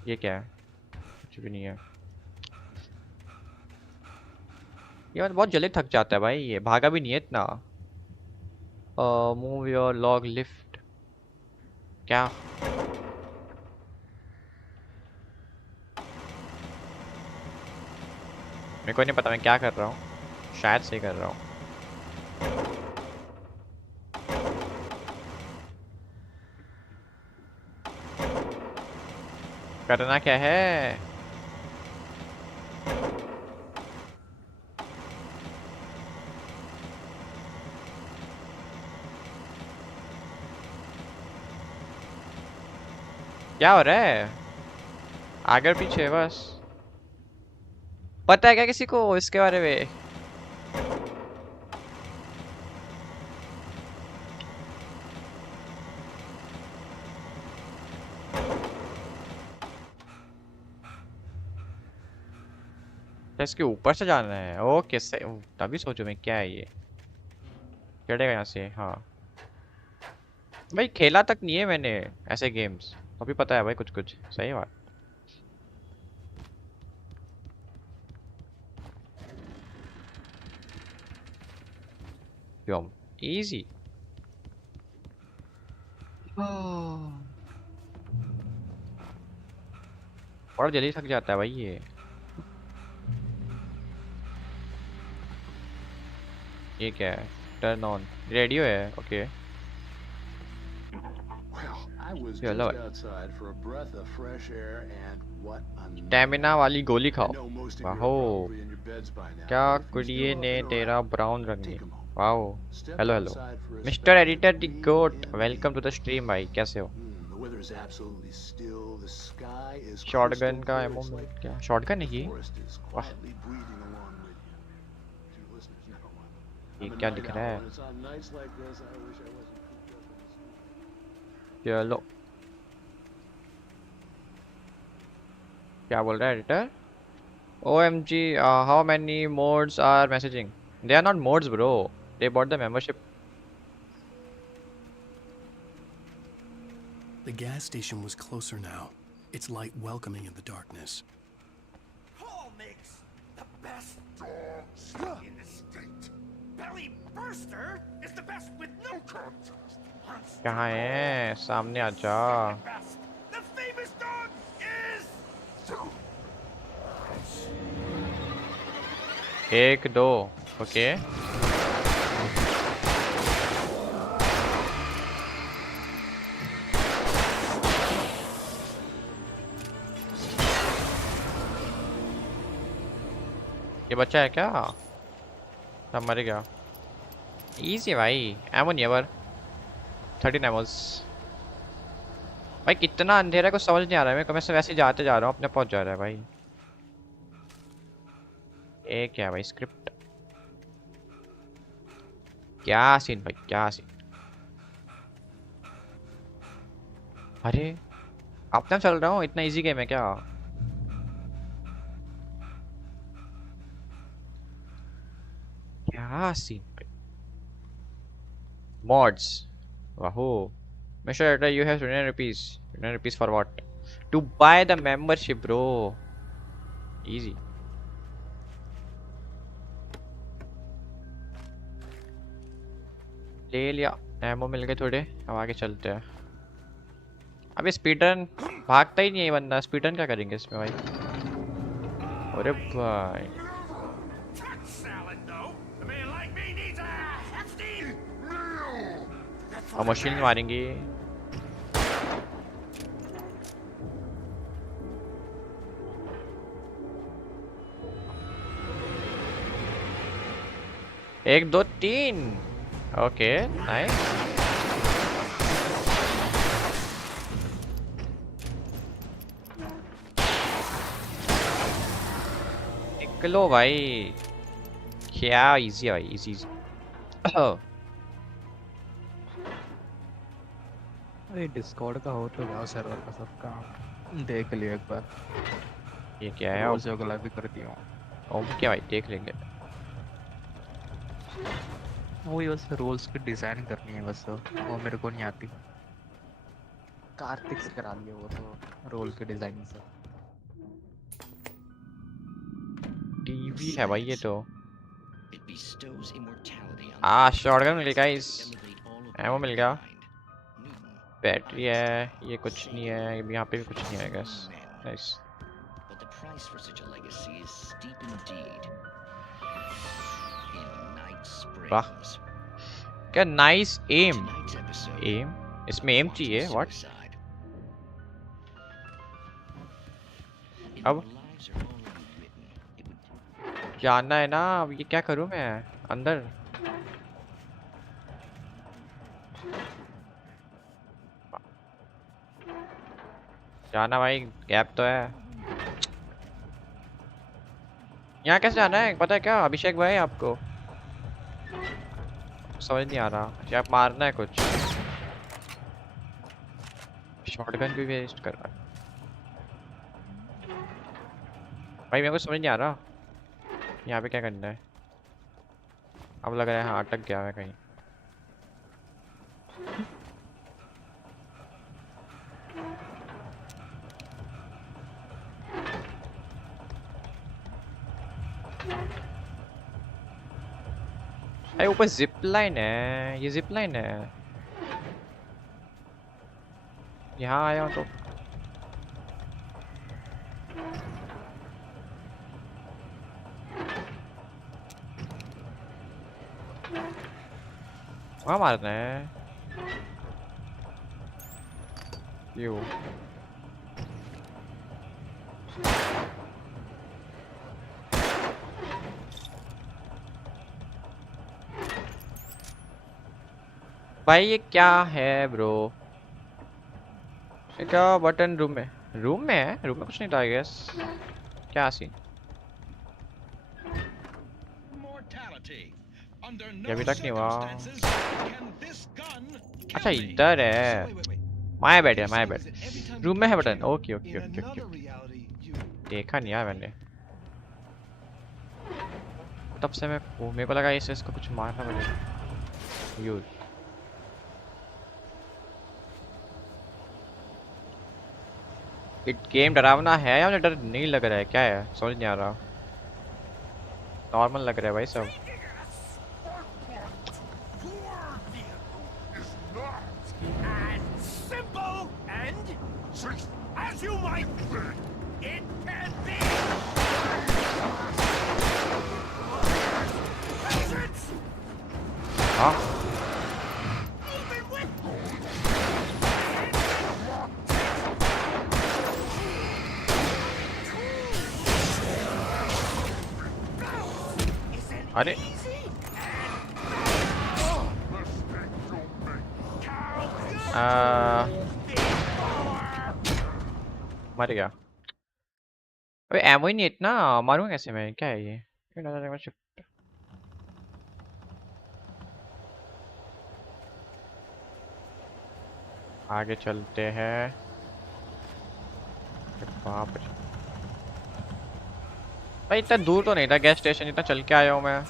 ये क्या है? कुछ भी नहीं है। ये बहुत जल्दी थक जाता है भाई, ये भागा भी नहीं है इतना। Move your log lift. क्या? मेरे को नहीं पता मैं क्या कर रहा हूँ। शायद सही कर रहा हूँ। करना क्या है? क्या हो रहा है? आगे पीछे बस। पता है क्या किसी को इसके बारे में? इसके ऊपर से जाना है? ओके से तभी सोचो मैं क्या है ये। चढ़ेगा यहाँ से? हाँ भाई, खेला तक नहीं है मैंने ऐसे गेम्स, अभी पता है भाई कुछ कुछ। सही बात। क्यों इजी? और जल्दी थक जाता है भाई ये क्या है? टर्न ऑन रेडियो है। ओके चलो। स्टैमिना वाली गोली खाओ। वाहो, क्या कुड़िए ने तेरा ब्राउन रंग है। वाहो। Hello hello mister editor the goat, welcome to the stream भाई, कैसे हो? शॉटगन का एमो मिल गया। शॉटगन है ये? वाह, ये क्या दिख रहा है? चलो क्या बोल रहा है editor? OMG, how many mods are messaging? They are not mods bro, they bought the membership. The gas station was closer now, its light welcoming in the darkness. Paul makes the best dogs in the state. Belly Burster is the best with no contest. कहाँ है? सामने आजा। The famous dog is 1 2 okay. ये बच्चा है क्या? सब मर गया। इजी भाई, एमो नहीं है पर 13 एमोस। भाई कितना अंधेरा है कुछ समझ नहीं आ रहा है मेरे को। मैं वैसे ही जाते जा रहा हूँ, अपने पहुंच जा रहा है भाई। ये क्या भाई? स्क्रिप्ट क्या सीन भाई, क्या सीन? अरे अपना चल रहा हूँ, इतना इजी गेम है क्या? क्या सीन भाई? Mods. वाहो। Mr. Editor, you have 29 rupees. 29 rupees for what? To buy the membership, bro. Easy. ले लिया, एमो मिल गए थोड़े। अब आगे चलते हैं। अबे स्पीडरन भागता ही नहीं है बंदा। स्पीडरन क्या करेंगे इसमें भाई? अरे भाई और मशीन मारेंगे। एक दो तीन। Okay nice. निकलो भाई। क्या इजी है भाई, इजी इजी। अरे डिस्कॉर्ड का हो तो गया सर्वर का सब काम देख लियो एक बार। ये क्या है? रोल्स वगैरह भी कर दिया। क्या भाई, देख लेंगे। वही बस रोल्स की डिजाइन करनी है बस, वो मेरे को नहीं आती। कार्तिक से करा लिया वो तो रोल के डिजाइन से। टीवी है भाई ये तो। It bestows immortality on shotgun मिल गया गाइस। एमो मिल गया। बैटरी है, ये कुछ नहीं है, यहाँ पे भी कुछ नहीं है guys. Nice. but the price for such a legacy is steep indeed. In Night वाह, Springs, क्या nice aim. tonight's episode, aim, इसमें एम चाहिए? व्हाट? suicide. अब Lives are already written. It would जाना है ना। अब ये क्या करूँ मैं अंदर? जाना भाई, गैप तो है। यहाँ कैसे जाना है पता है क्या अभिषेक भाई आपको? समझ नहीं आ रहा। अच्छा आप मारना है कुछ। शॉटगन भी वेस्ट कर रहा है भाई, मेरे को समझ नहीं आ रहा यहाँ पे क्या करना है। अब लग रहा है हाँ अटक गया मैं कहीं। अरे ऊपर जिप लाइन है, ये जिप लाइन है। यहाँ आया हूँ तो वहाँ मारना है। यू भाई ये क्या है ब्रो? ये क्या बटन रूम में? रूम में है? रूम में कुछ नहीं था आई गेस। क्या सीन? ये अभी तक नहीं हुआ। अच्छा इधर है। माया बैठ गया, माया बैठ। रूम में है button. Okay okay okay okay. देखा नहीं यार मैंने। तब से मैं मेरे को लगा इसको कुछ मारना पड़ेगा। यूज गेम डरावना है या मुझे डर नहीं लग रहा है? क्या है समझ नहीं आ रहा। नॉर्मल लग रहा है भाई सब। हाँ अरे मर गया। अबे एमो ही नहीं इतना, मारूंगा कैसे मैं? क्या है ये? आगे चलते हैं। बाप रे भाई, इतना दूर तो नहीं था गैस स्टेशन, इतना चल के आया हूँ मैं।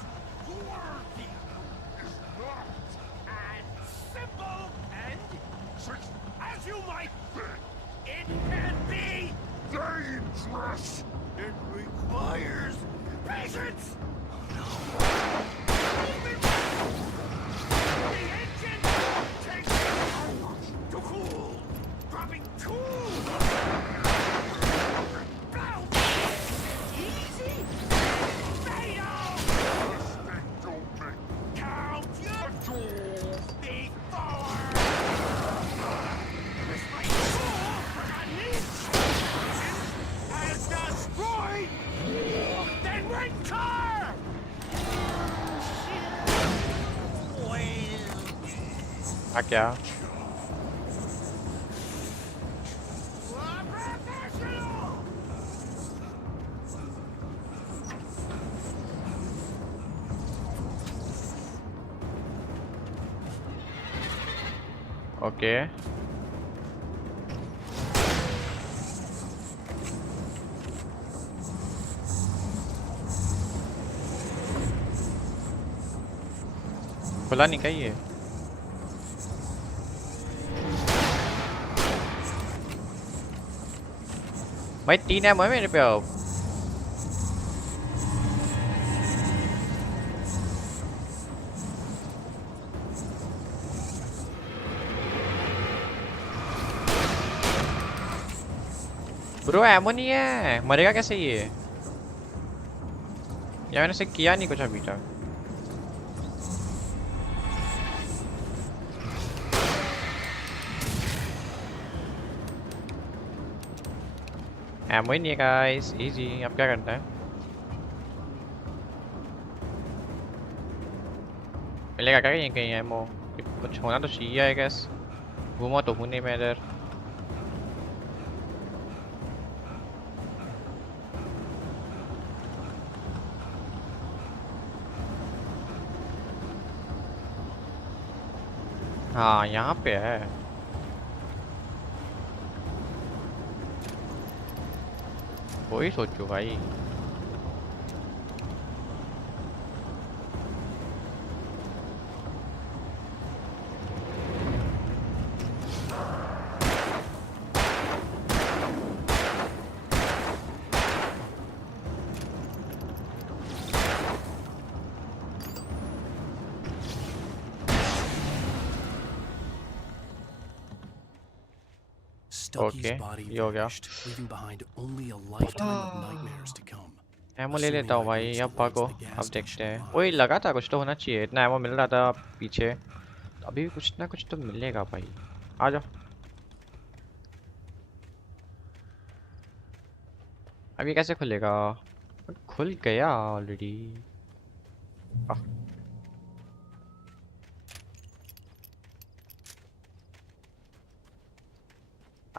क्या? ओके खुला नहीं क्या ये? भाई 3 एमओ है मेरे पे अब। ब्रो एमओ नहीं है, मरेगा कैसे ये? या मैंने से किया नहीं कुछ अभी तक। एमओ ही नहीं है गाइस, इजी। अब क्या करना है? मिलेगा क्या कहीं कहीं एमओ? कुछ होना तो चाहिए आई गेस। घूमा तो हूँ नहीं मैं इधर। हाँ यहाँ पे है। वही सोचो भाई। Stucky's body vanished, leaving behind only a lifetime of nightmares to come. Ammo ले लेता हूँ भाई, अब भागो। अब देखते हैं। वही लगा था कुछ तो होना चाहिए, इतना एमो मिल रहा था पीछे। अभी भी कुछ ना कुछ तो मिलेगा भाई। आ जाओ। अभी कैसे खुलेगा? खुल गया ऑलरेडी।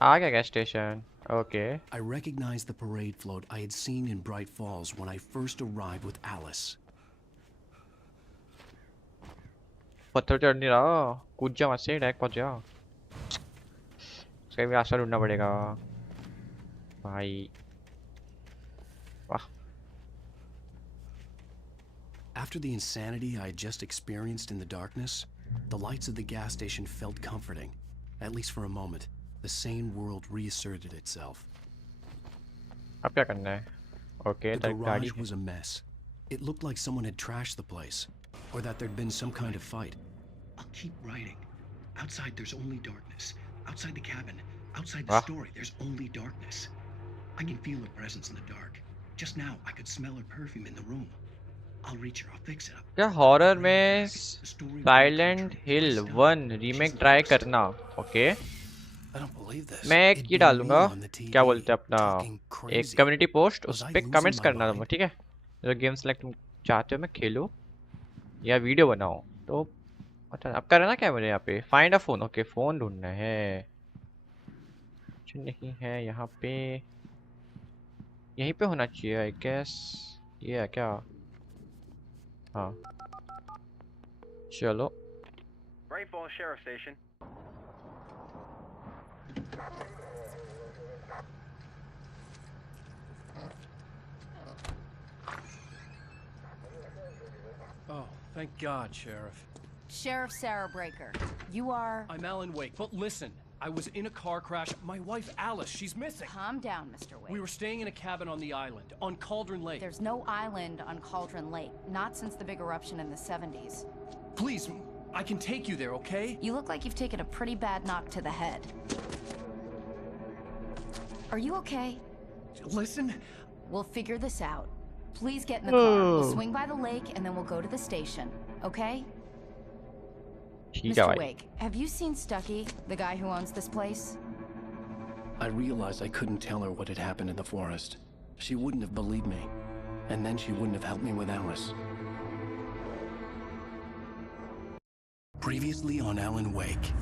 आ गया gas station. Okay. I recognized the parade float I had seen in Bright Falls when I first arrived with Alice. पत्थर चढ़ नहीं रहा, कूद जा वहाँ से, डायरेक्ट पहुँच जा। इसका भी रास्ता ढूंढना पड़ेगा भाई। वाह। After the insanity I had just experienced in the darkness, the lights of the gas station felt comforting, at least for a moment. The sane world reasserted itself. अब क्या करना है? Okay, the garage was a mess. It looked like someone had trashed the place, or that there'd been some kind of fight. I'll keep writing. Outside there's only darkness. Outside the cabin, outside the story, there's only darkness. I can feel her presence in the dark. Just now, I could smell her perfume in the room. I'll reach her. I'll fix it up. क्या horror में silent हिल 1 remake try करना? Okay मैं एक ये डालूंगा, क्या बोलते हैं अपना, एक कम्युनिटी पोस्ट, उस पर कमेंट्स करना तुम, ठीक है? जो गेम सेलेक्ट तुम चाहते हो मैं खेलूँ या वीडियो बनाऊँ तो। अच्छा अब करना क्या है मुझे यहाँ पे? Find a phone. Okay phone ढूंढना है, कुछ नहीं है यहाँ पे। यहीं पे होना चाहिए आई गेस। ये है क्या? हाँ चलो। Bright Falls Sheriff Station. Oh, thank God, Sheriff. Sheriff Sarah Breaker. You are... I'm Alan Wake, but listen. I was in a car crash. My wife, Alice, she's missing. Calm down, Mr. Wake. We were staying in a cabin on the island, on Cauldron Lake. There's no island on Cauldron Lake. Not since the big eruption in the 70s. Please, I can take you there, okay? You look like you've taken a pretty bad knock to the head. Are you okay? Listen. We'll figure this out. Please get in the car. We'll swing by the lake and then we'll go to the station. Okay? Mr. Wake, have you seen Stucky, the guy who owns this place? I realized I couldn't tell her what had happened in the forest. She wouldn't have believed me. And then she wouldn't have helped me with Alice. Previously on Alan Wake.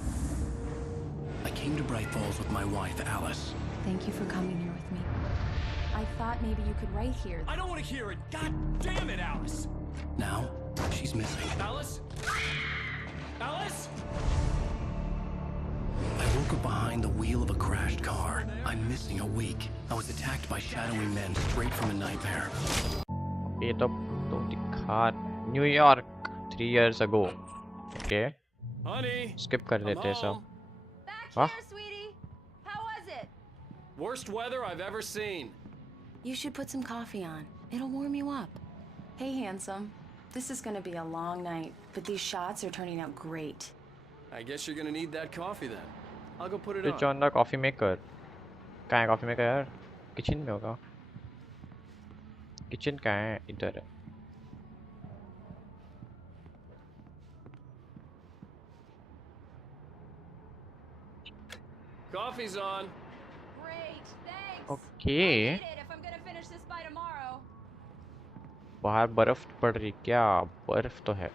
I came to Bright Falls with my wife, Alice. Thank you for coming here with me. I thought maybe you could write here. I don't want to hear it. God damn it, Alice. Now, she's missing. Alice? Alice? I woke up behind the wheel of a crashed car. I'm missing a week. I was attacked by shadowy men straight from a nightmare. ये तो दिखा New York 3 years ago. Okay. Honey. Skip कर देते हैं सब. Back here, sweetie. How was it? Worst weather I've ever seen. You should put some coffee on. It'll warm you up. Hey, handsome. This is gonna be a long night, but these shots are turning out great. I guess you're gonna need that coffee then. I'll go put it Switch on. on the coffee maker. कहाँ है coffee maker यार? Kitchen में होगा. Kitchen कहाँ है? इधर है. Coffee's on. Great, thanks. Okay. I'll need it if I'm gonna finish this by tomorrow. बाहर बर्फ पड़ रही क्या? बर्फ तो है.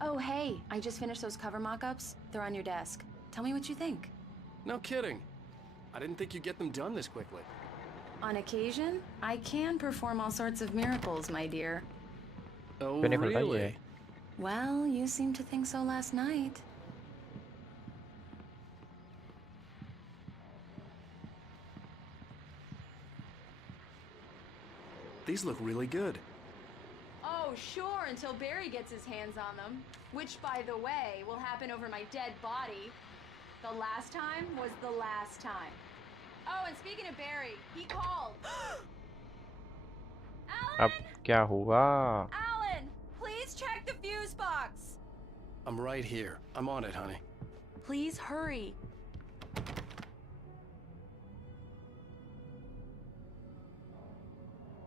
Oh, hey, I just finished those cover mock-ups. They're on your desk. Tell me what you think. No kidding. I didn't think you'd get them done this quickly. On occasion, I can perform all sorts of miracles, my dear. Oh, क्यों नहीं खुलता really? ये? Well, you seemed to think so last night. These look really good. Oh, sure, until Barry gets his hands on them. Which, by the way, will happen over my dead body. The last time was the last time. Oh, and speaking of Barry, he called. अब क्या हुआ? Alan, please check the fuse box. I'm right here. I'm on it, honey. Please hurry.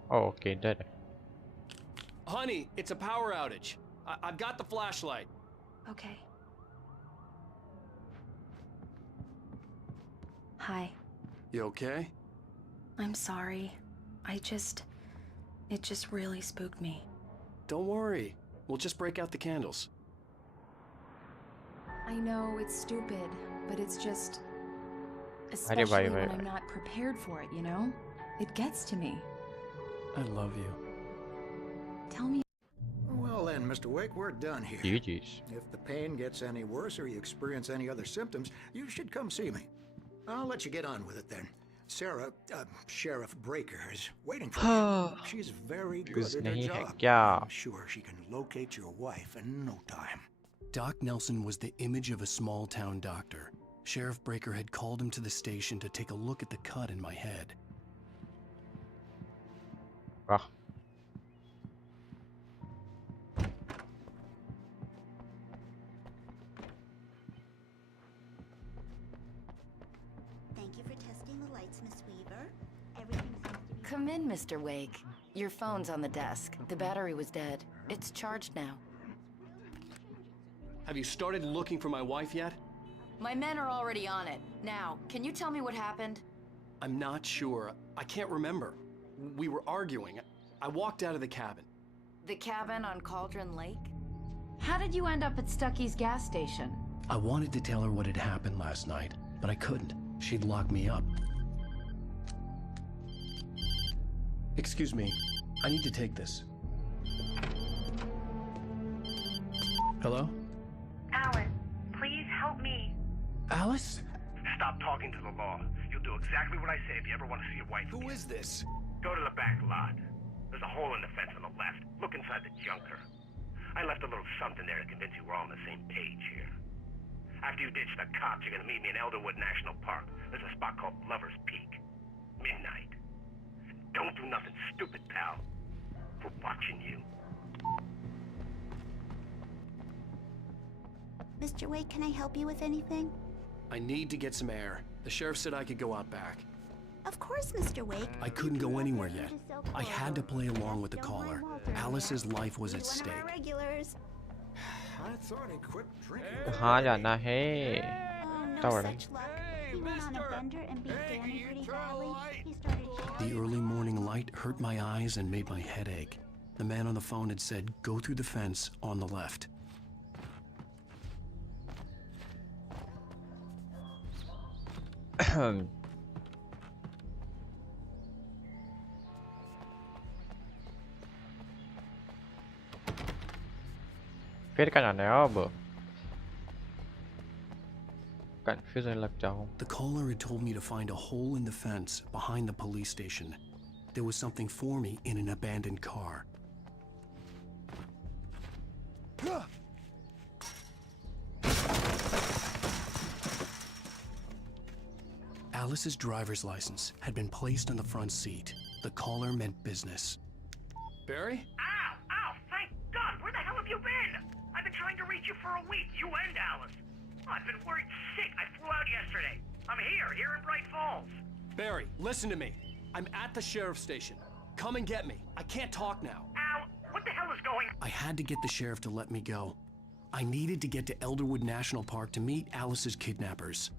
Oh, okay, इधर है. Honey, it's a power outage. I've got the flashlight. Okay. Hi. You okay? I'm sorry. It just really spooked me. Don't worry. We'll just break out the candles. I know it's stupid, but it's just... भाई, Especially when भाई. I'm not prepared for it, you know? It gets to me. I love you. Tell me... Well then, Mr. Wake, we're done here. GG's. If the pain gets any worse or you experience any other symptoms, you should come see me. I'll let you get on with it then. Sarah, Sheriff Breaker, is waiting for you. She's very good at her नहीं है job. क्या? I'm sure she can locate your wife in no time. Doc Nelson was the image of a small-town doctor. Sheriff Breaker had called him to the station to take a look at the cut in my head. Ah. Thank you for testing the lights, Miss Weaver. Everything seems to be... Come in, Mr. Wake. Your phone's on the desk. The battery was dead. It's charged now. Have you started looking for my wife yet? My men are already on it. Now, can you tell me what happened? I'm not sure. I can't remember. We were arguing. I walked out of the cabin. The cabin on Cauldron Lake? How did you end up at Stucky's gas station? I wanted to tell her what had happened last night, but I couldn't. She'd lock me up. Excuse me, I need to take this. Hello? Alan, please help me. Alice? Stop talking to the law. You'll do exactly what I say if you ever want to see your wife. Who is this? Go to the back lot. There's a hole in the fence on the left. Look inside the junker. I left a little something there to convince you we're all on the same page here. After you ditch the cops, you're gonna meet me in Elderwood National Park. There's a spot called Lover's Peak. Midnight. Don't do nothing stupid, pal. We're watching you. Mr. Wake, can I help you with anything? I need to get some air. The sheriff said I could go out back. Of course, Mr. Wake. I couldn't go anywhere yet. I had to play along with the caller. Alice's life was at stake. Regulars. I thought he quit drinking. कहाँ जाना है? Oh, इतना no बड़ा. such luck. Hey, He went on a mister. bender and beat Hey, Danny you pretty turn the badly. light? He started The early morning light hurt my eyes and made my head ache. The man on the phone had said, go through the fence on the left. फिर क्या जाना है अब? Confusion लग जाऊँ. The caller had told me to find a hole in the fence behind the police station. There was something for me in an abandoned car. Alice's driver's license had been placed on the front seat. The caller meant business. Barry? Ow! Ow! Thank God! Where the hell have you been? I've been trying to reach you for a week, you and Alice. I've been worried sick. I flew out yesterday. I'm here in Bright Falls. Barry, listen to me. I'm at the sheriff's station. Come and get me. I can't talk now. Al, what the hell is going on? I had to get the sheriff to let me go. I needed to get to Elderwood National Park to meet Alice's kidnappers.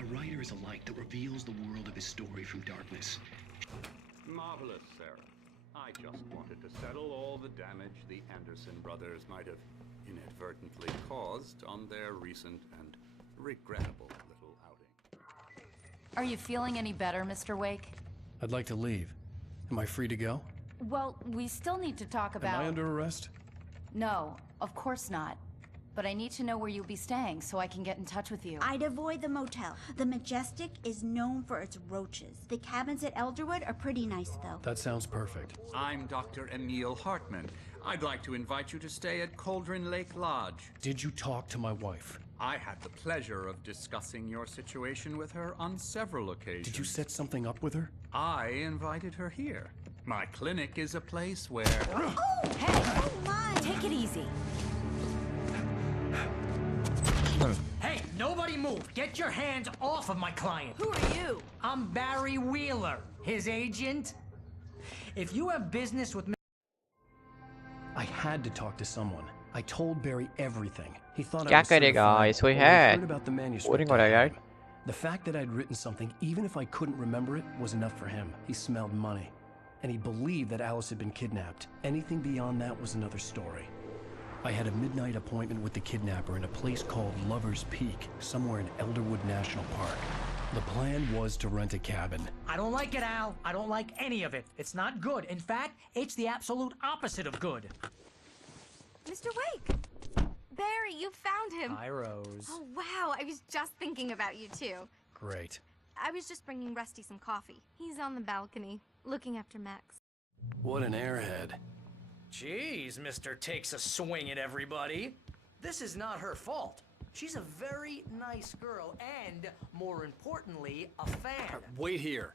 A writer is a light that reveals the world of his story from darkness. Marvelous, Sarah. I just wanted to settle all the damage the Anderson brothers might have inadvertently caused on their recent and regrettable little outing. Are you feeling any better, Mr. Wake? I'd like to leave. Am I free to go? Well, we still need to talk about... Am I under arrest? No, of course not. But I need to know where you'll be staying so I can get in touch with you. I'd avoid the motel. The Majestic is known for its roaches. The cabins at Elderwood are pretty nice, though. That sounds perfect. I'm Dr. Emil Hartman. I'd like to invite you to stay at Cauldron Lake Lodge. Did you talk to my wife? I had the pleasure of discussing your situation with her on several occasions. Did you set something up with her? I invited her here. My clinic is a place where... Oh, hey! Oh my! Take it easy. Hey, nobody move! Get your hands off of my client! Who are you? I'm Barry Wheeler, his agent. If you have business with me... I had to talk to someone. I told Barry everything. He thought क्या I was करेगा? certified, इसको ही although I है. heard about the manuscript Boring हो I रहा है had. यार. The fact that I'd written something, even if I couldn't remember it, was enough for him. He smelled money. And he believed that Alice had been kidnapped. Anything beyond that was another story. I had a midnight appointment with the kidnapper in a place called Lover's Peak, somewhere in Elderwood National Park. The plan was to rent a cabin. I don't like it, Al. I don't like any of it. It's not good. In fact, it's the absolute opposite of good. Mr. Wake! Barry, you found him. Hi, Rose. Oh, wow. I was just thinking about you, too. Great. I was just bringing Rusty some coffee. He's on the balcony, looking after Max. What an airhead. Jeez, Mr. Takes a swing at everybody. This is not her fault. She's a very nice girl and, more importantly, a fan. Wait here.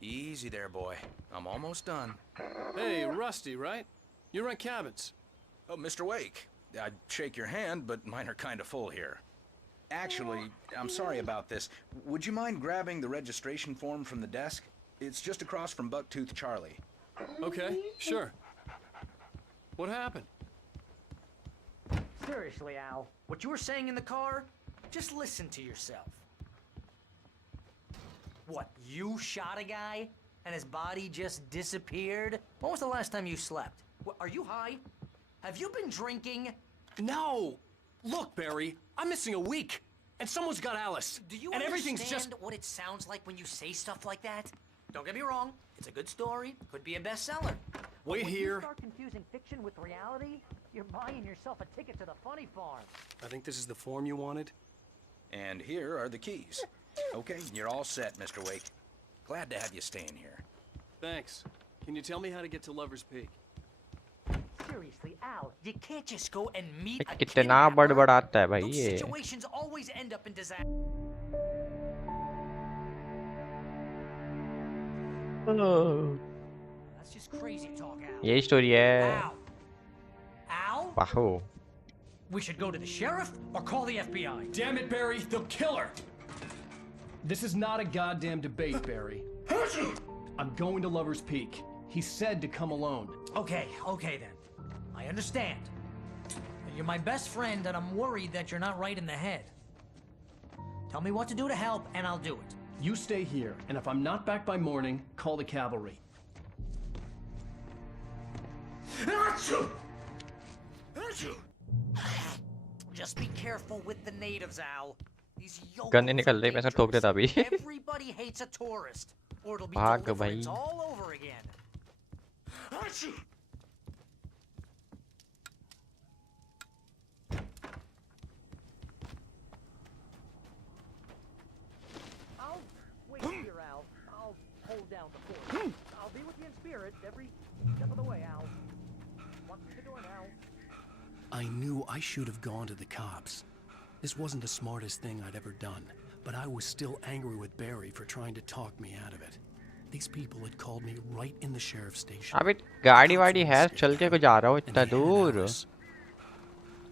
Easy there, boy. I'm almost done. Hey, Rusty, right? You rent cabins. Oh, Mr. Wake. I'd shake your hand, but mine are kind of full here. Actually, I'm sorry about this. Would you mind grabbing the registration form from the desk? It's just across from Bucktooth Charlie. Okay, sure. What happened? Seriously, Al, what you were saying in the car, just listen to yourself. What, you shot a guy and his body just disappeared? When was the last time you slept? What, are you high? Have you been drinking? No! Look, Barry, I'm missing a week, and someone's got Alice. Do you and everything's understand just... what it sounds like when you say stuff like that? Don't get me wrong, it's a good story, could be a bestseller. Wait But when here. you start confusing fiction with reality, you're buying yourself a ticket to the funny farm. I think this is the form you wanted. And here are the keys. Okay, you're all set, Mr. Wake. Glad to have you staying here. Thanks. Can you tell me how to get to Lover's Peak? Seriously, Al, you can't just go and meet a कितना बड़बड़ाता है भाई Those ये. situations always end up in disaster. That's just crazy talk, Al. यही story है. Al. Al? वाहो. We should go to the sheriff or call the FBI. Damn it, Barry, they'll kill her. This is not a goddamn debate, Barry. I'm going to Lover's Peak. He said to come alone. Okay then. I understand. You're my best friend, and I'm worried that you're not right in the head. Tell me what to do to help, and I'll do it. You stay here, and if I'm not back by morning, call the cavalry. Just be careful with the natives, Al. These gun नहीं निकल रही, मैं इसको ठोक देता अभी. Everybody hates a tourist, or it'll be भाग deliverance भाई. all over again. I'll wait here, Al. I'll hold down the fort. I'll be with you in spirit every step of the way, Al. Watch the door now. I knew I should have gone to the cops. This wasn't the smartest thing I'd ever done, but I was still angry with Barry for trying to talk me out of it. These people had called me right in the sheriff's station. अबे गाड़ी वाड़ी है, चल के को जा रहा हूँ इतना दूर.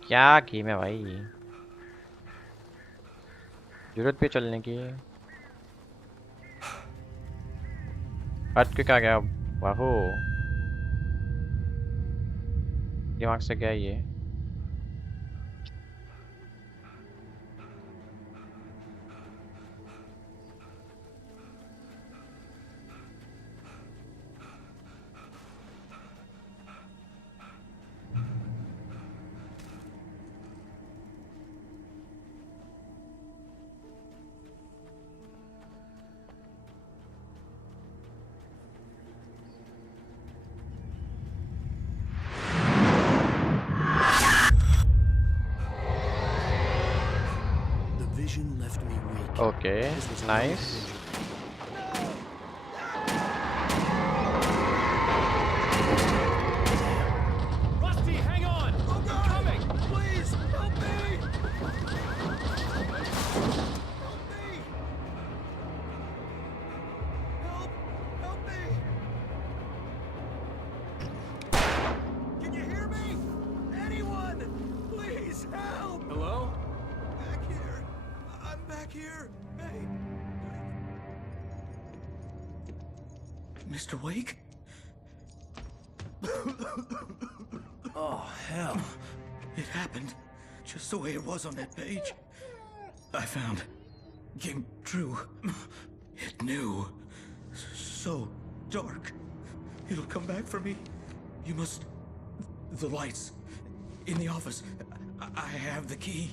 क्या की मैं भाई? जरूरत पे चलने की. अर्थ क्या गया? वाहो. दिमाग से क्या ये? Left me weak. Okay, nice. Rusty, hang on! Oh God! Coming! Please, help me! Help me! Can you hear me? Anyone? Please help! Hello? Back here. I'm back here. Hey. Mr. Wake? Oh, hell. It happened just the way it was on that page. I found. Came true. It knew. So dark. It'll come back for me. You must. The lights. In the office. I have the key.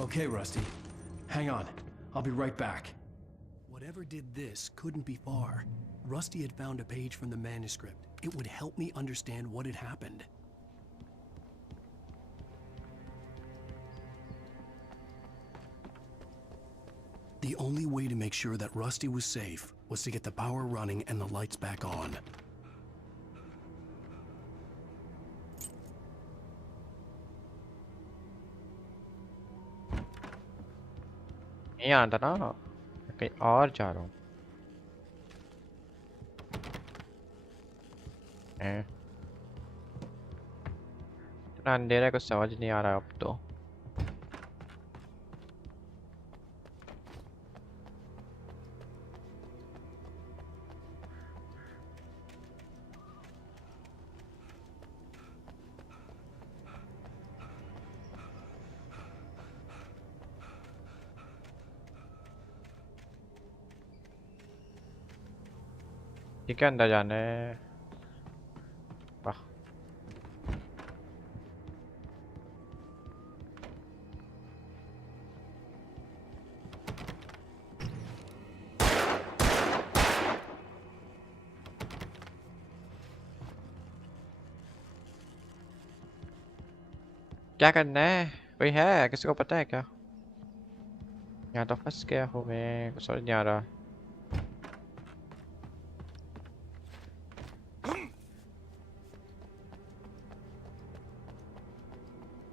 Okay, Rusty. Hang on. I'll be right back. Whatever did this couldn't be far. Rusty had found a page from the manuscript. It would help me understand what had happened. The only way to make sure that Rusty was safe was to get the power running and the lights back on. नहीं आता ना, कहीं और जा रहा हूँ. इतना अंधेरा है, कुछ समझ नहीं आ रहा अब तो. ठीक है, अंदर जाना है. वाह. क्या करना है? कोई है? किसी को पता है क्या? यहाँ तो फंस गया हूँ मैं, कुछ समझ नहीं आ रहा.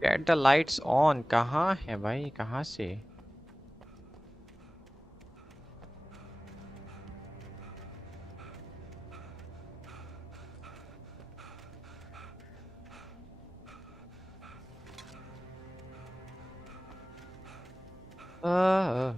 Get the lights on. कहाँ है भाई? कहाँ से? I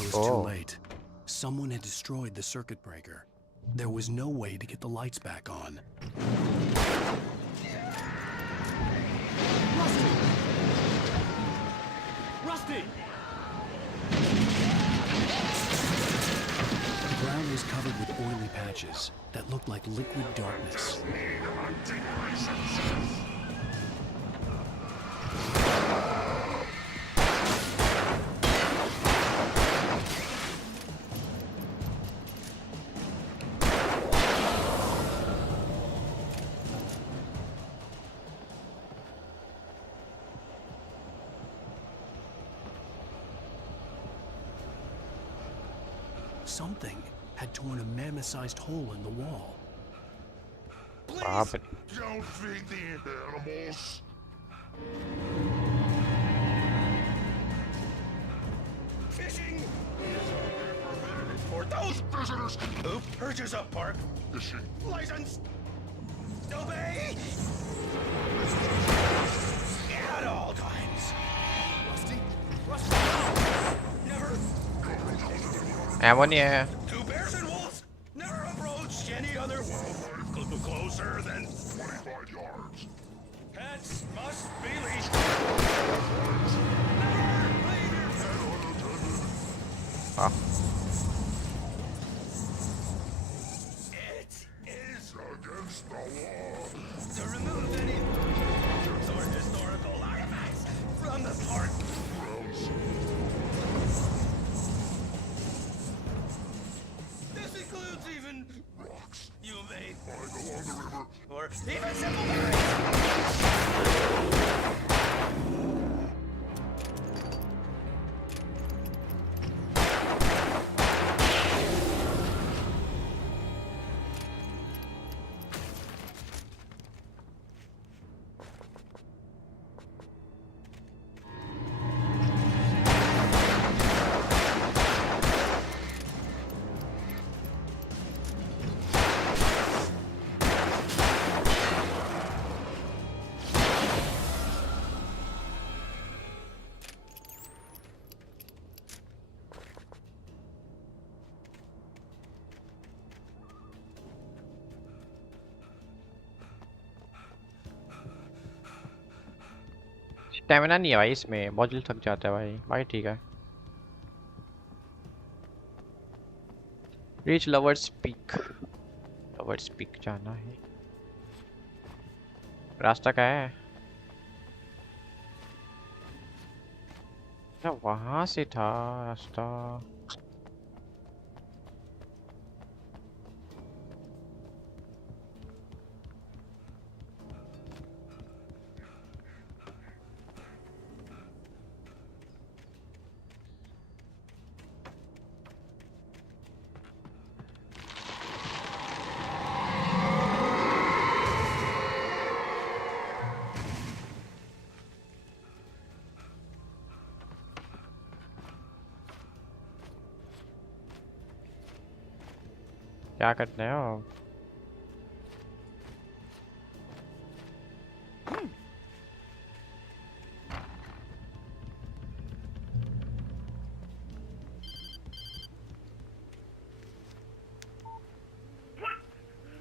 was too late. Someone had destroyed the circuit breaker. There was no way to get the lights back on. Rusty! The ground was covered with oily patches that looked like liquid darkness. Something had torn a mammoth-sized hole in the wall. Please, don't feed the animals. Fishing! For those visitors who purchase a park fishing license, obey at all times. Rusty, no! Never. Ammo नहीं है. Two bears and wolves never approached any other wildlife closer than 25 yards. Pets must be leashed. Never leave your pet unattended. Ah. It is against the law to remove any objects or historical artifacts from the park grounds. This includes even rocks you may find along the river, or even simple berries. Stamina नहीं है भाई इसमें, बहुत जल्दी थक जाता है भाई. भाई ठीक है. Reach lovers peak. Lovers peak जाना है. रास्ता क्या है? अच्छा वहां से था रास्ता. क्या करते हैं अब?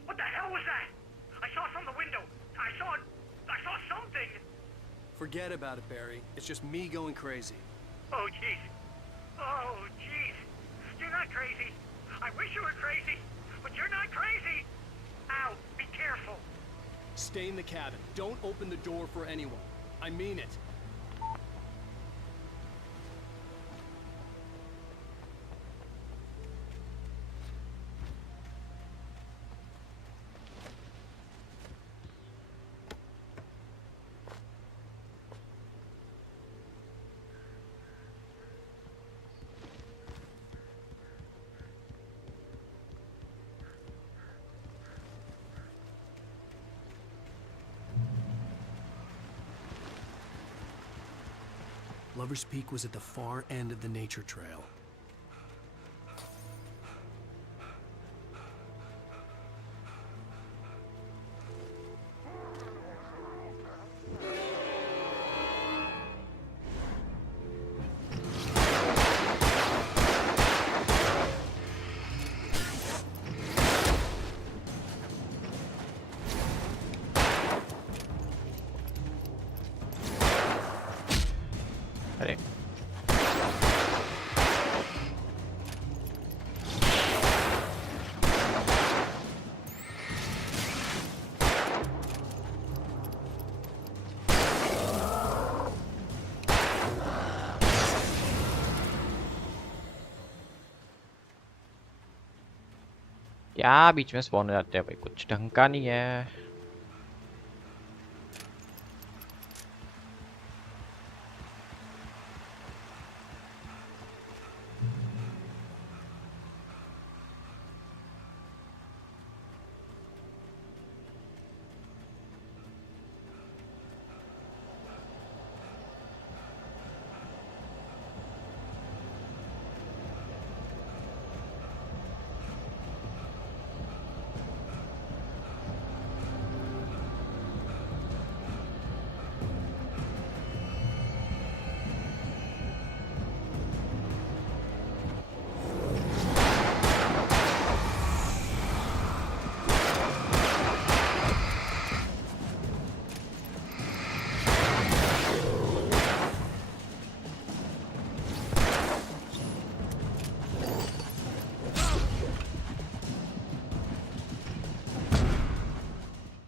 What the hell was that? I saw from the window. I saw something. Forget about it, Barry. It's just me going crazy. Oh, jeez. Oh, jeez. You're not crazy. I wish you were crazy, but you're not crazy. Ow, be careful. Stay in the cabin. Don't open the door for anyone. I mean it. Lover's Peak was at the far end of the nature trail. अरे क्या बीच में spawn हो जाते हैं भाई, कुछ ढंग का नहीं है।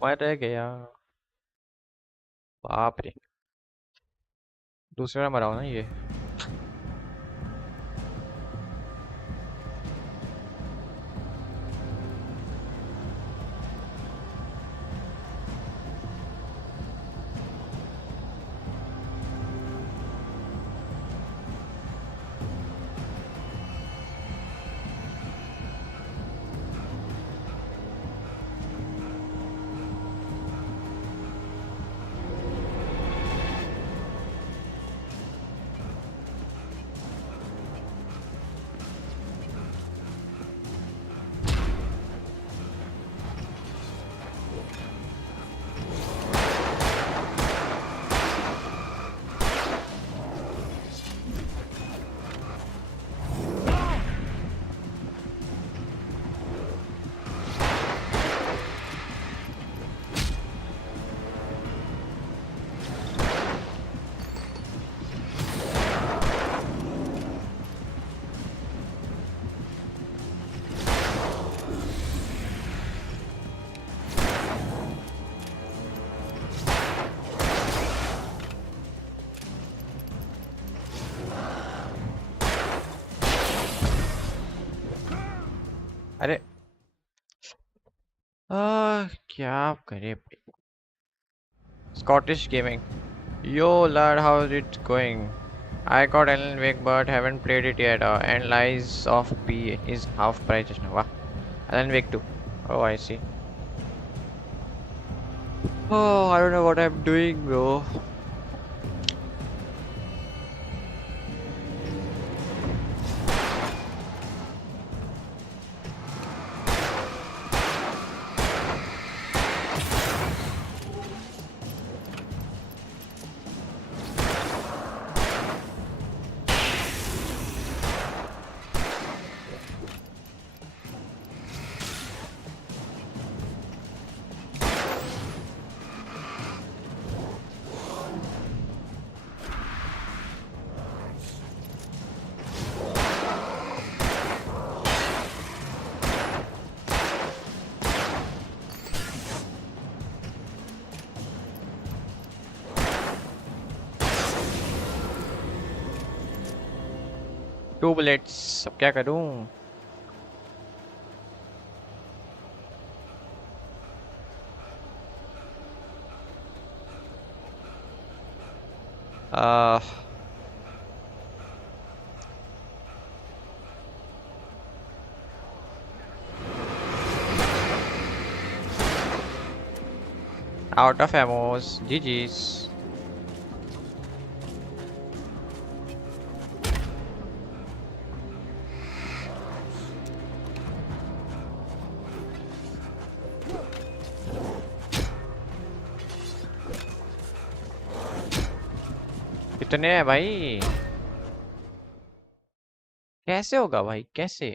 मैं रह गया, बाप रे, दूसरे बार मरा हूं ना ये। अरे क्या करे भाई। Scottish gaming. Yo lad, how's it going? I got Alan Wake but haven't played it yet. And Lies of P is half price just now. Wow. Alan Wake 2. Oh, I see. Oh, I don't know what I'm doing, bro. Two bullets. अब क्या करूं? Out of ammos. GG's. कितने हैं भाई? कैसे होगा भाई, कैसे?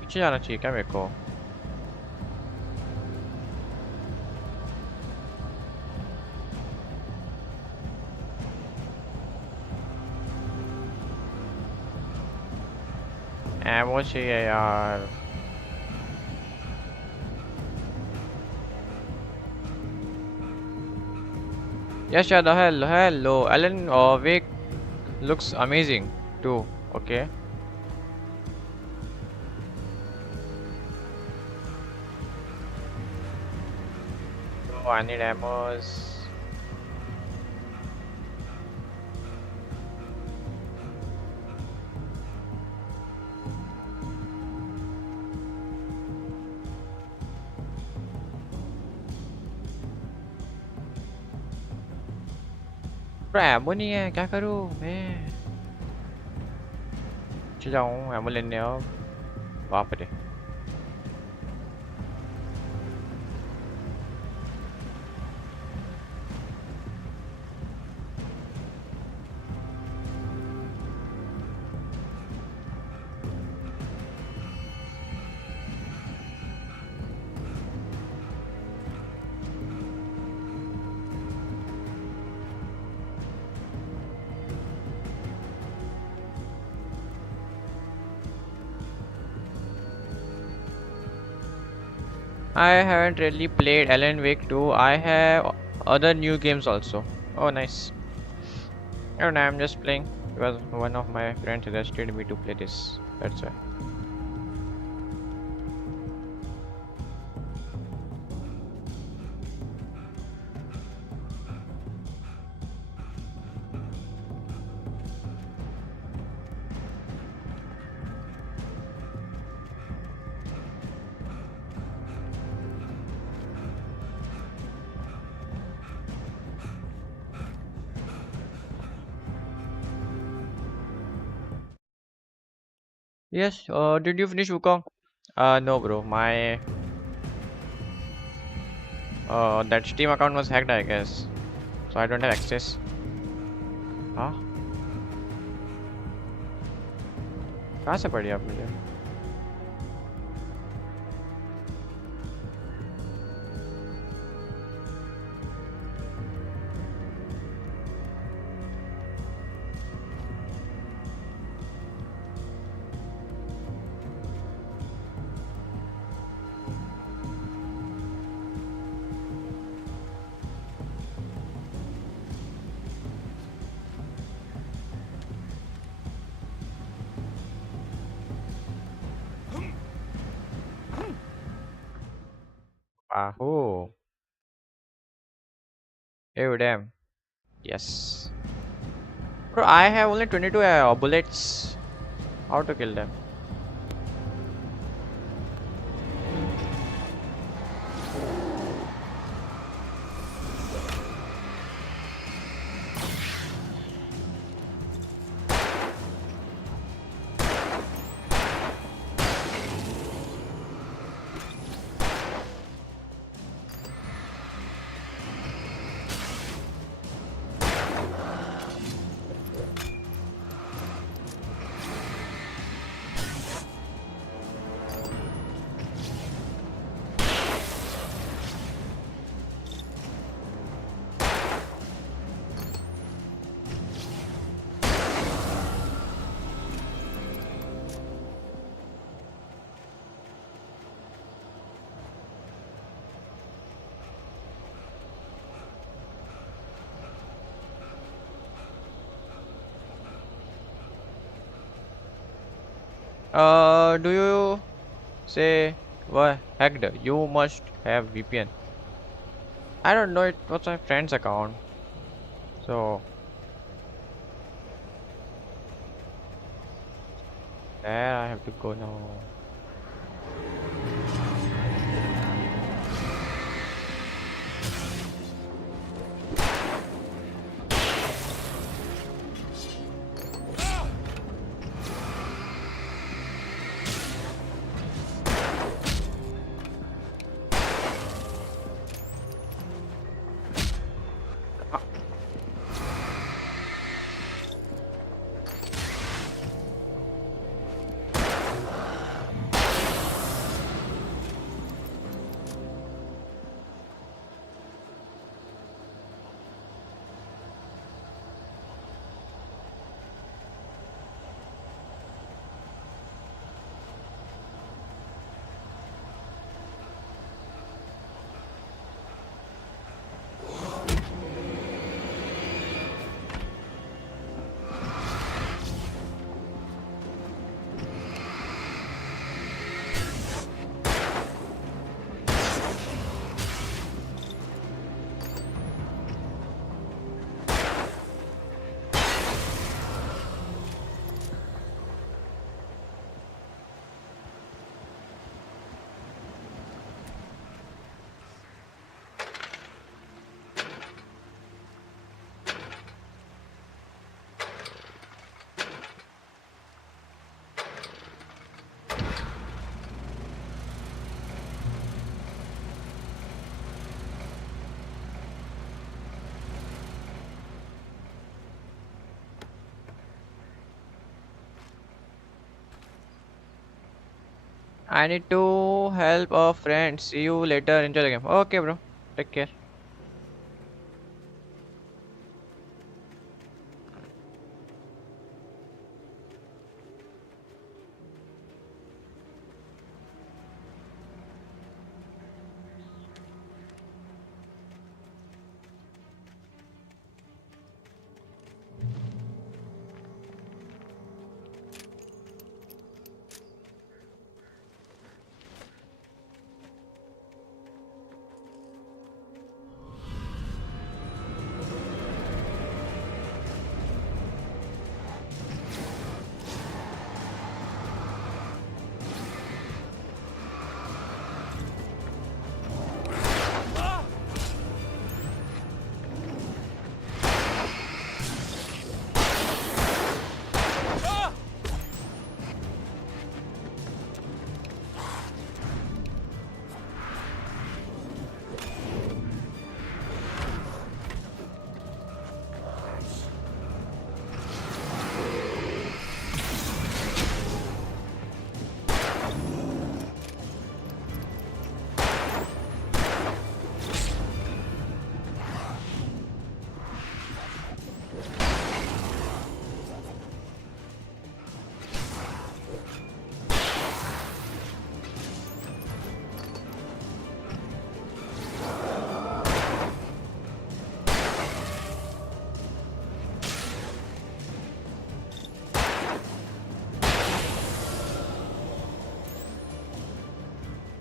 पीछे जाना चाहिए क्या मेरे को? एमो चाहिए यार। Yes, yeah, the hello. Alan Wake looks amazing too. Okay. Oh, I need ammos. Ammo नहीं है, क्या करूँ मैं? चल जाऊँ एमो लेने अब। बाप रे। I haven't really played Alan Wake 2. I have other new games also. Oh, nice. And I'm just playing because one of my friends suggested me to play this. That's why. Yes, did you finish Wukong? No bro, my that Steam account was hacked I guess. So I don't have access. हाँ? कहाँ से पढ़ी आप मुझे? Oh. Oh damn. Yes. Bro, I have only 22 bullets. How to kill them? Do you say what hacked? You must have VPN. I don't know, it was my friend's account. So there I have to go now. I need to help a friend. See you later. Enjoy the game. Okay, bro. Take care.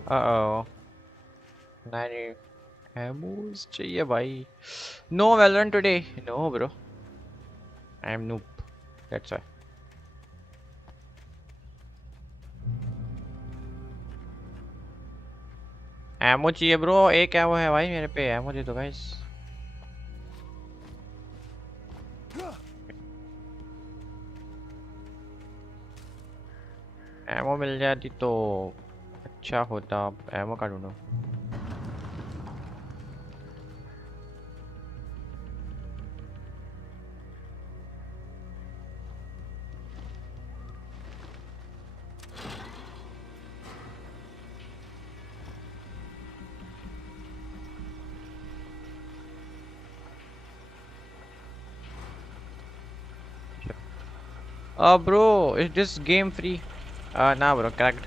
Uh-oh. 90 ammos चाहिए भाई. No Valorant today. No, bro. I'm noob. That's why. Ammo चाहिए bro. एक ammo है भाई मेरे पे. Ammo दे दो guys. Ammo मिल जाती तो अच्छा होता. एमो का ढूंढो. Bro, is this game free? Nah, bro, cracked.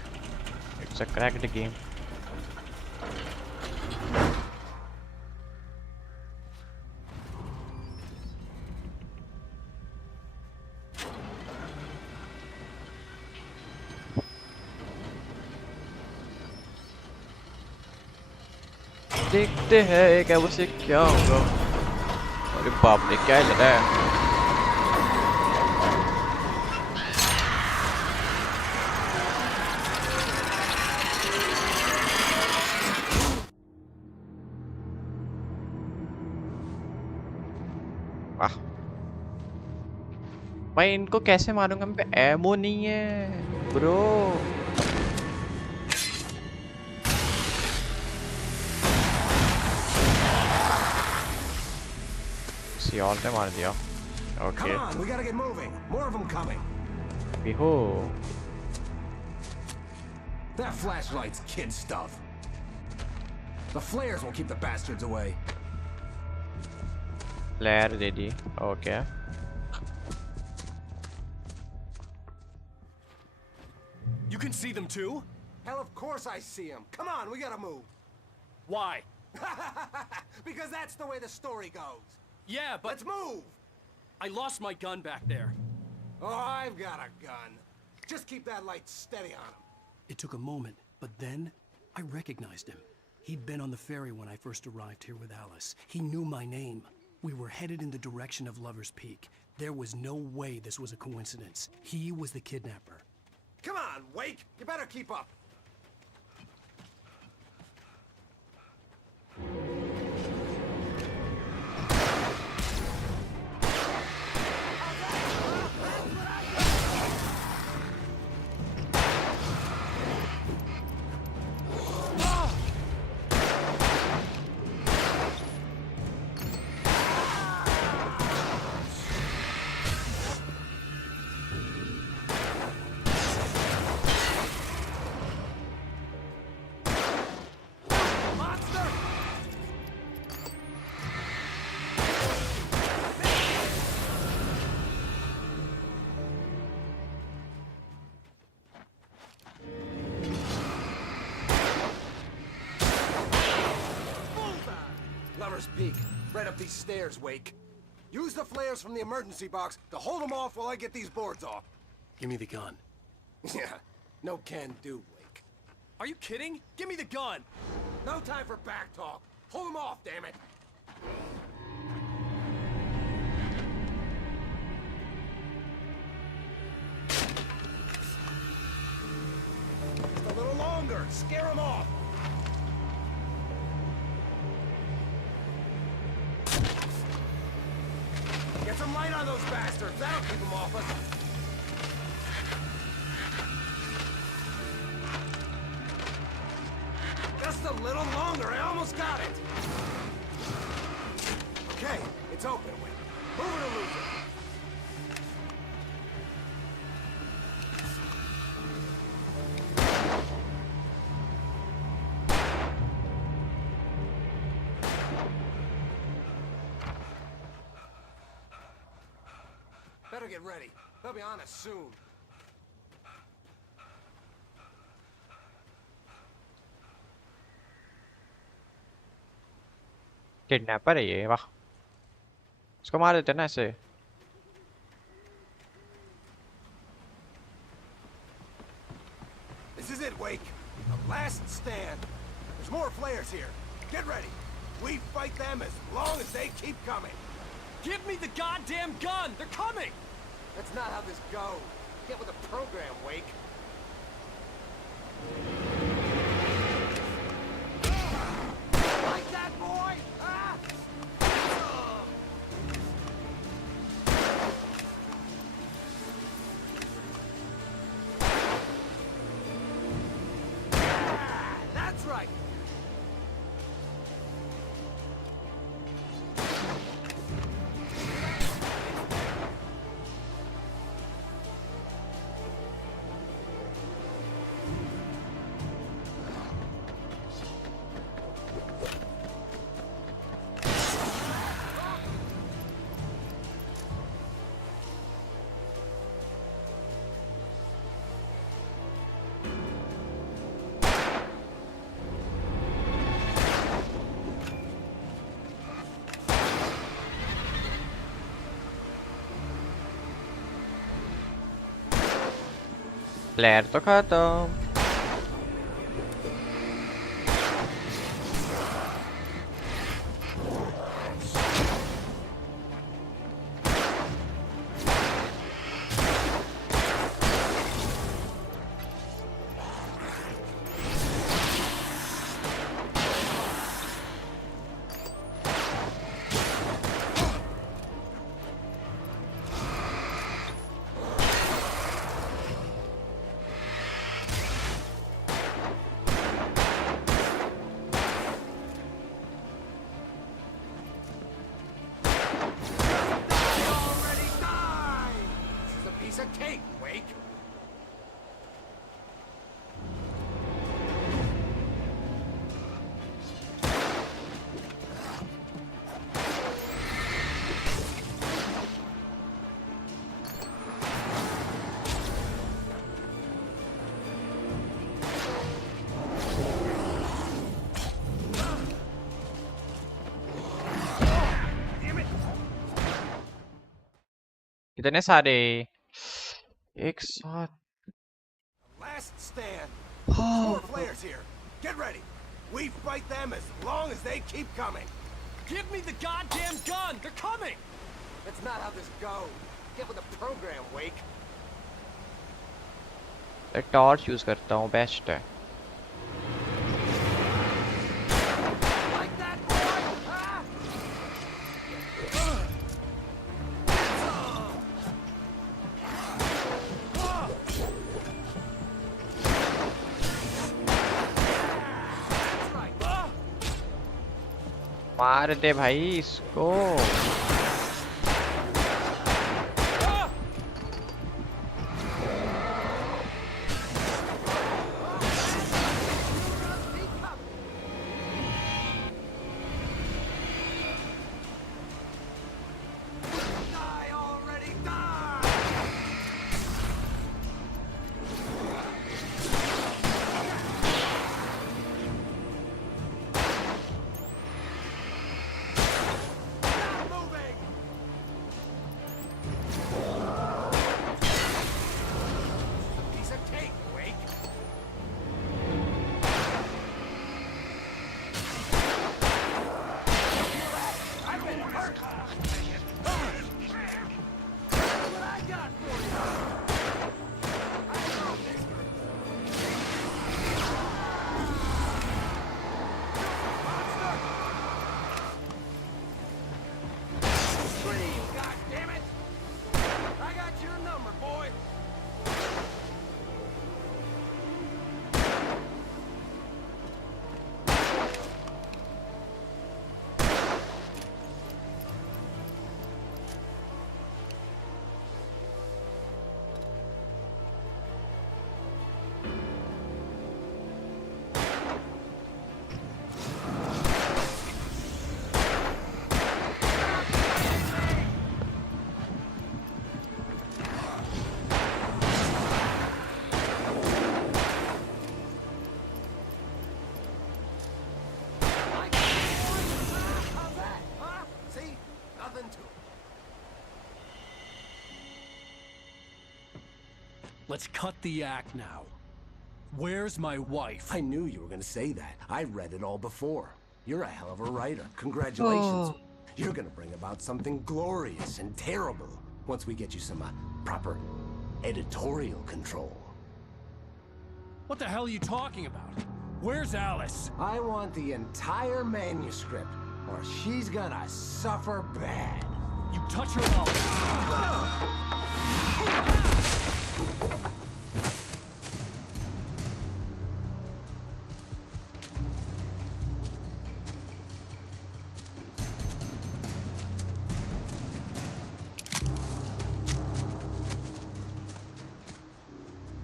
It's a cracked game. देखते हैं क्या वो से क्या होगा. अरे बाप रे क्या लग रहा है. भाई इनको कैसे मारूंगा. मैं पे एमो नहीं है ब्रो. किसी और ने मार दिया. Okay. बिहो. That flashlight's kid stuff. The flares won't keep the bastards away. Flare दे दी. Okay. You can see them too? Hell, of course I see them. Come on, we gotta move. Why? Because that's the way the story goes. Yeah, but... Let's move! I lost my gun back there. Oh, I've got a gun. Just keep that light steady on him. It took a moment, but then I recognized him. He'd been on the ferry when I first arrived here with Alice. He knew my name. We were headed in the direction of Lover's Peak. There was no way this was a coincidence. He was the kidnapper. Come on, Wake! You better keep up! Lover's Peak, right up these stairs, Wake. Use the flares from the emergency box to hold them off while I get these boards off. Give me the gun. Yeah, no can do, Wake. Are you kidding? Give me the gun! No time for back talk. Hold them off, damn it! Just a little longer. Scare them off. Get some light on those bastards. That'll keep them off us. Just a little longer. I almost got it. Okay, it's open. Move it or lose it. Better get ready. They'll be on us soon. Kidnapper है ये, वाह। इसको मार देते हैं ना ऐसे। This is it, Wake. The last stand. There's more flares here. Get ready. We fight them as long as they keep coming. Give me the goddamn gun! They're coming! That's not how this goes. Get with the program, Wake. Like that, boy? Huh? That's right. Player तो खत्म। Piece of cake, Wake. कितने सारे एक साथ। Last stand. More flares here. Get ready. We fight them as long as they keep coming. Give me the goddamn gun! They're coming! That's not how this goes. Get with the program, Wake. Torch use करता हूँ, best है। Like that, boy? Huh? मार दे भाई इसको। Let's cut the act now. Where's my wife? I knew you were gonna say that. I read it all before. You're a hell of a writer. Congratulations. You're gonna bring about something glorious and terrible once we get you some proper editorial control. What the hell are you talking about? Where's Alice? I want the entire manuscript, or she's gonna suffer bad. You touch her up.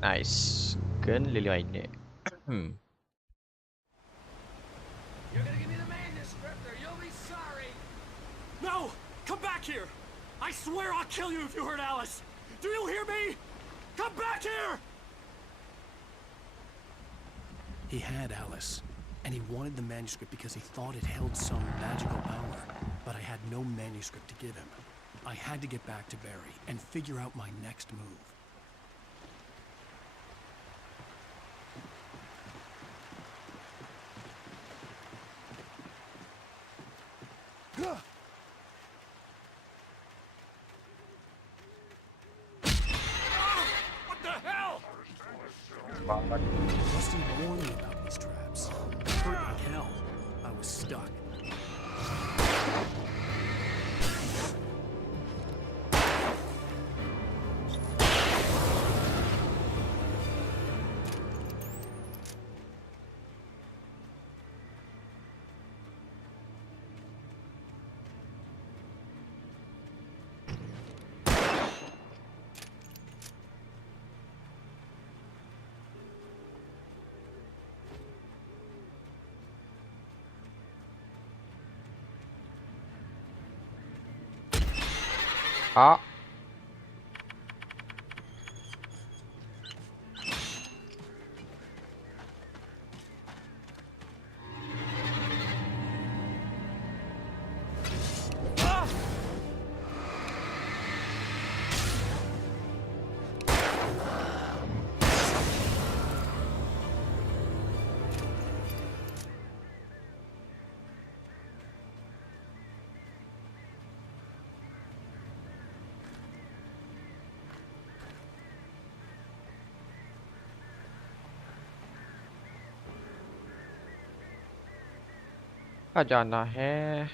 Nice. Gönleli aynı. You're gonna give me the manuscript or you'll be sorry. No! Come back here! I swear I'll kill you if you hurt Alice! Do you hear me? Come back here! He had Alice, and he wanted the manuscript because he thought it held some magical power. But I had no manuscript to give him. I had to get back to Barry and figure out my next move. What the hell? Rusty warned me about these traps. It hurt like hell. I was stuck. Ah. कहाँ जाना है?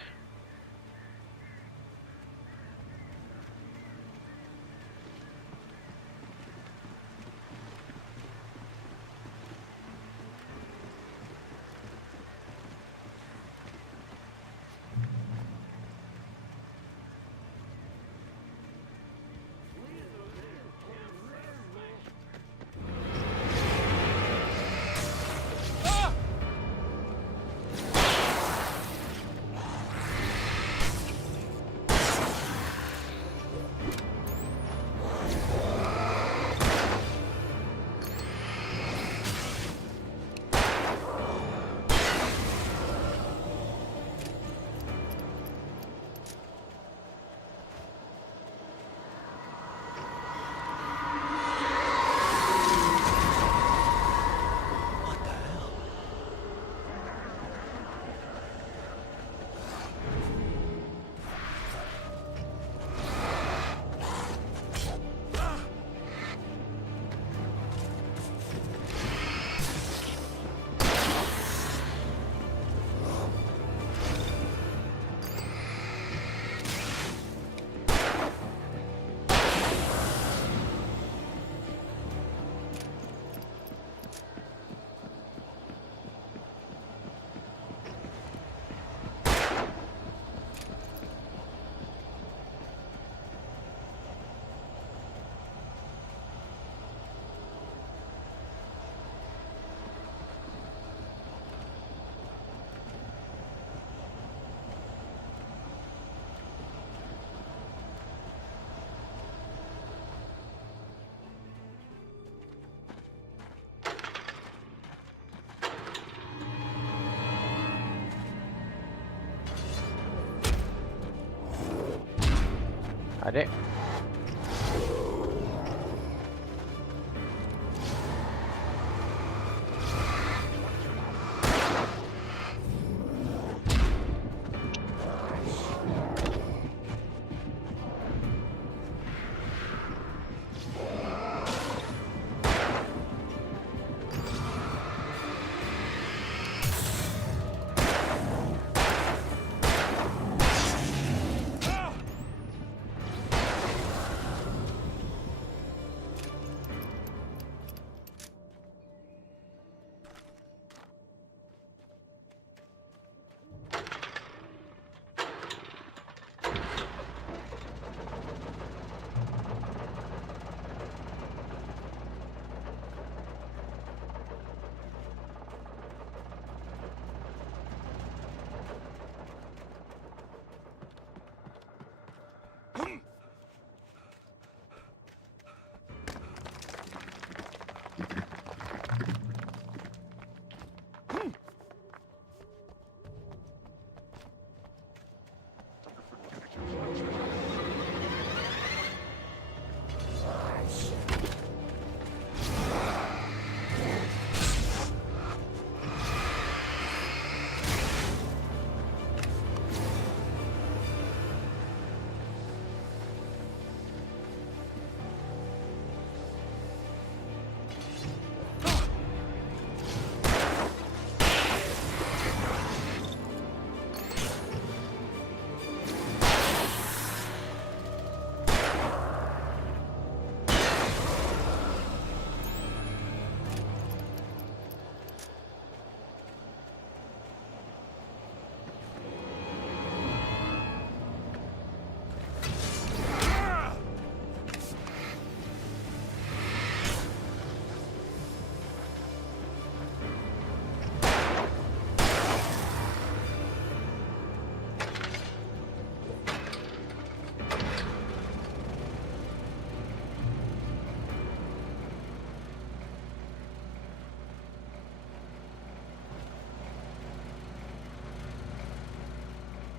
अरे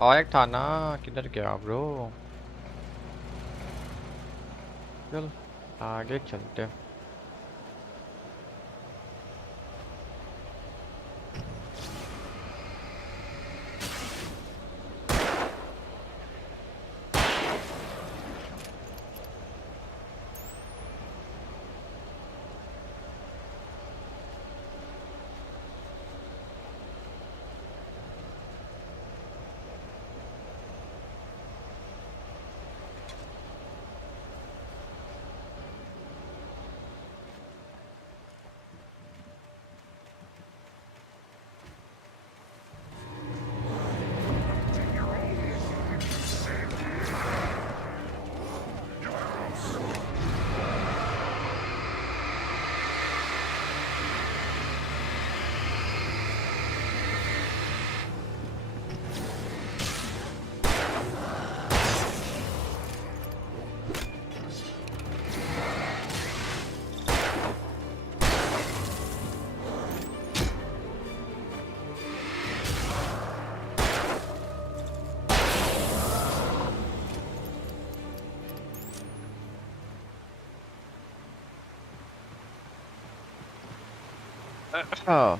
और एक था ना, किधर गया ब्रो? चल आगे चलते हैं। Oh.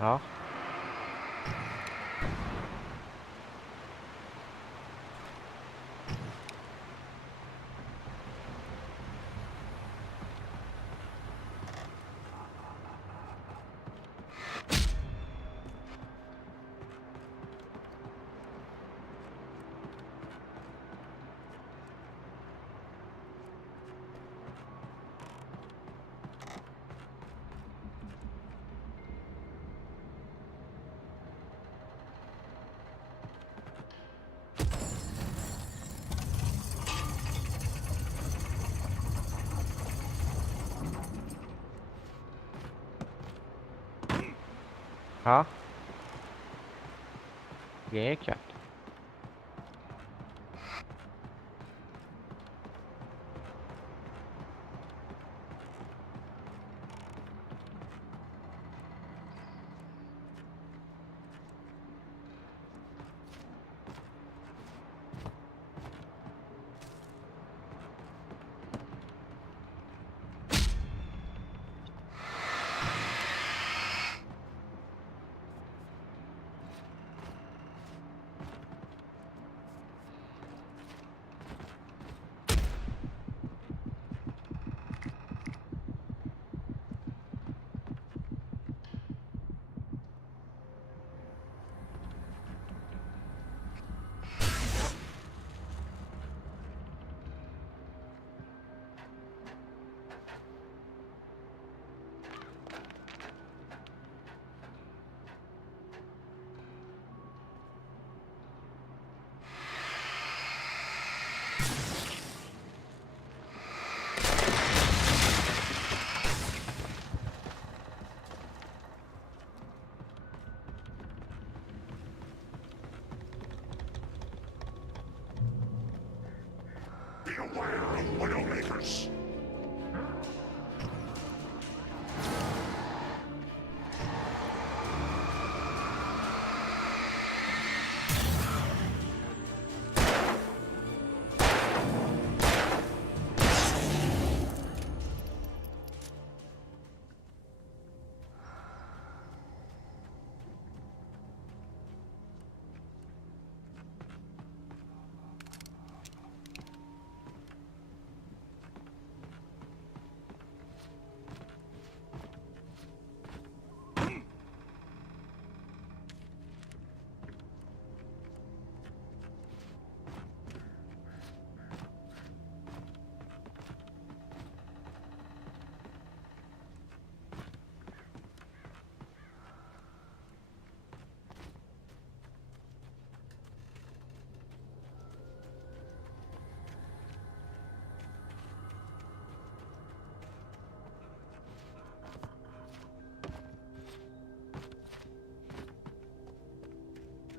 हाँ हाँ, ये क्या? Beware of Widowmakers.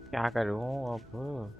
क्या करूं अब?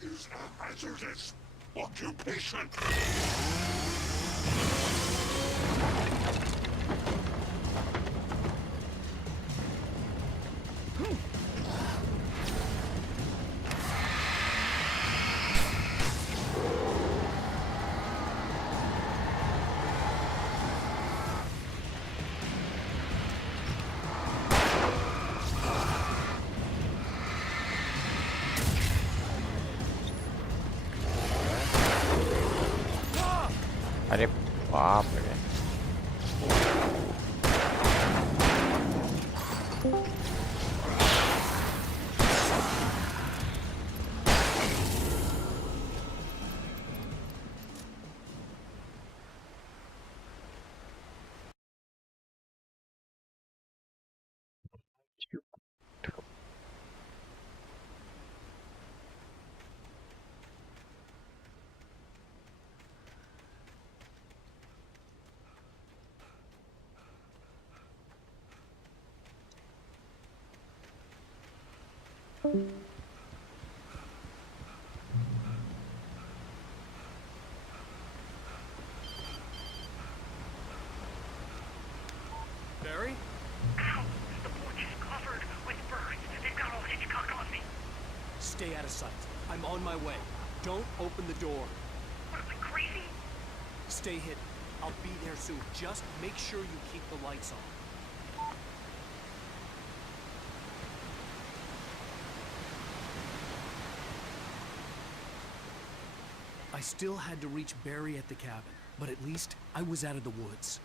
Is a hazardous occupation. अरे बाप रे। Barry? Ow! The porch is covered with birds. They've got all Hitchcock on me. Stay out of sight. I'm on my way. Don't open the door. What am I, crazy? Stay hidden. I'll be there soon. Just make sure you keep the lights on. I still had to reach Barry at the cabin, but at least I was out of the woods.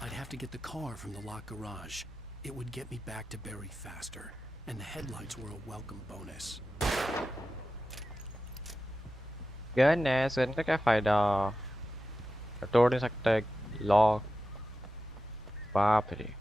I'd have to get the car from the locked garage. It would get me back to Barry faster, and the headlights were a welcome bonus. Gun है, gun का क्या फायदा? तोड़ नहीं सकता है lock. बाप रे।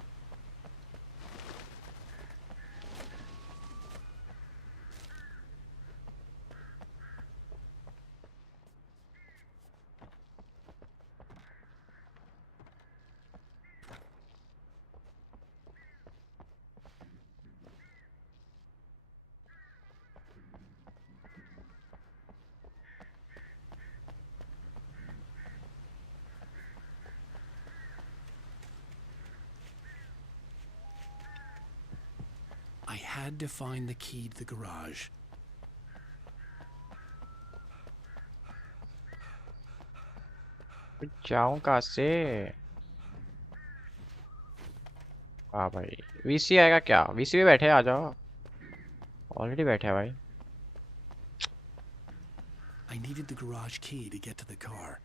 I had to find the key to the garage. जाऊं कहाँ से? हाँ भाई, वीसी आएगा क्या? वीसी भी बैठे, आ जाओ। ऑलरेडी बैठे हैं भाई। I needed the garage key to get to the car.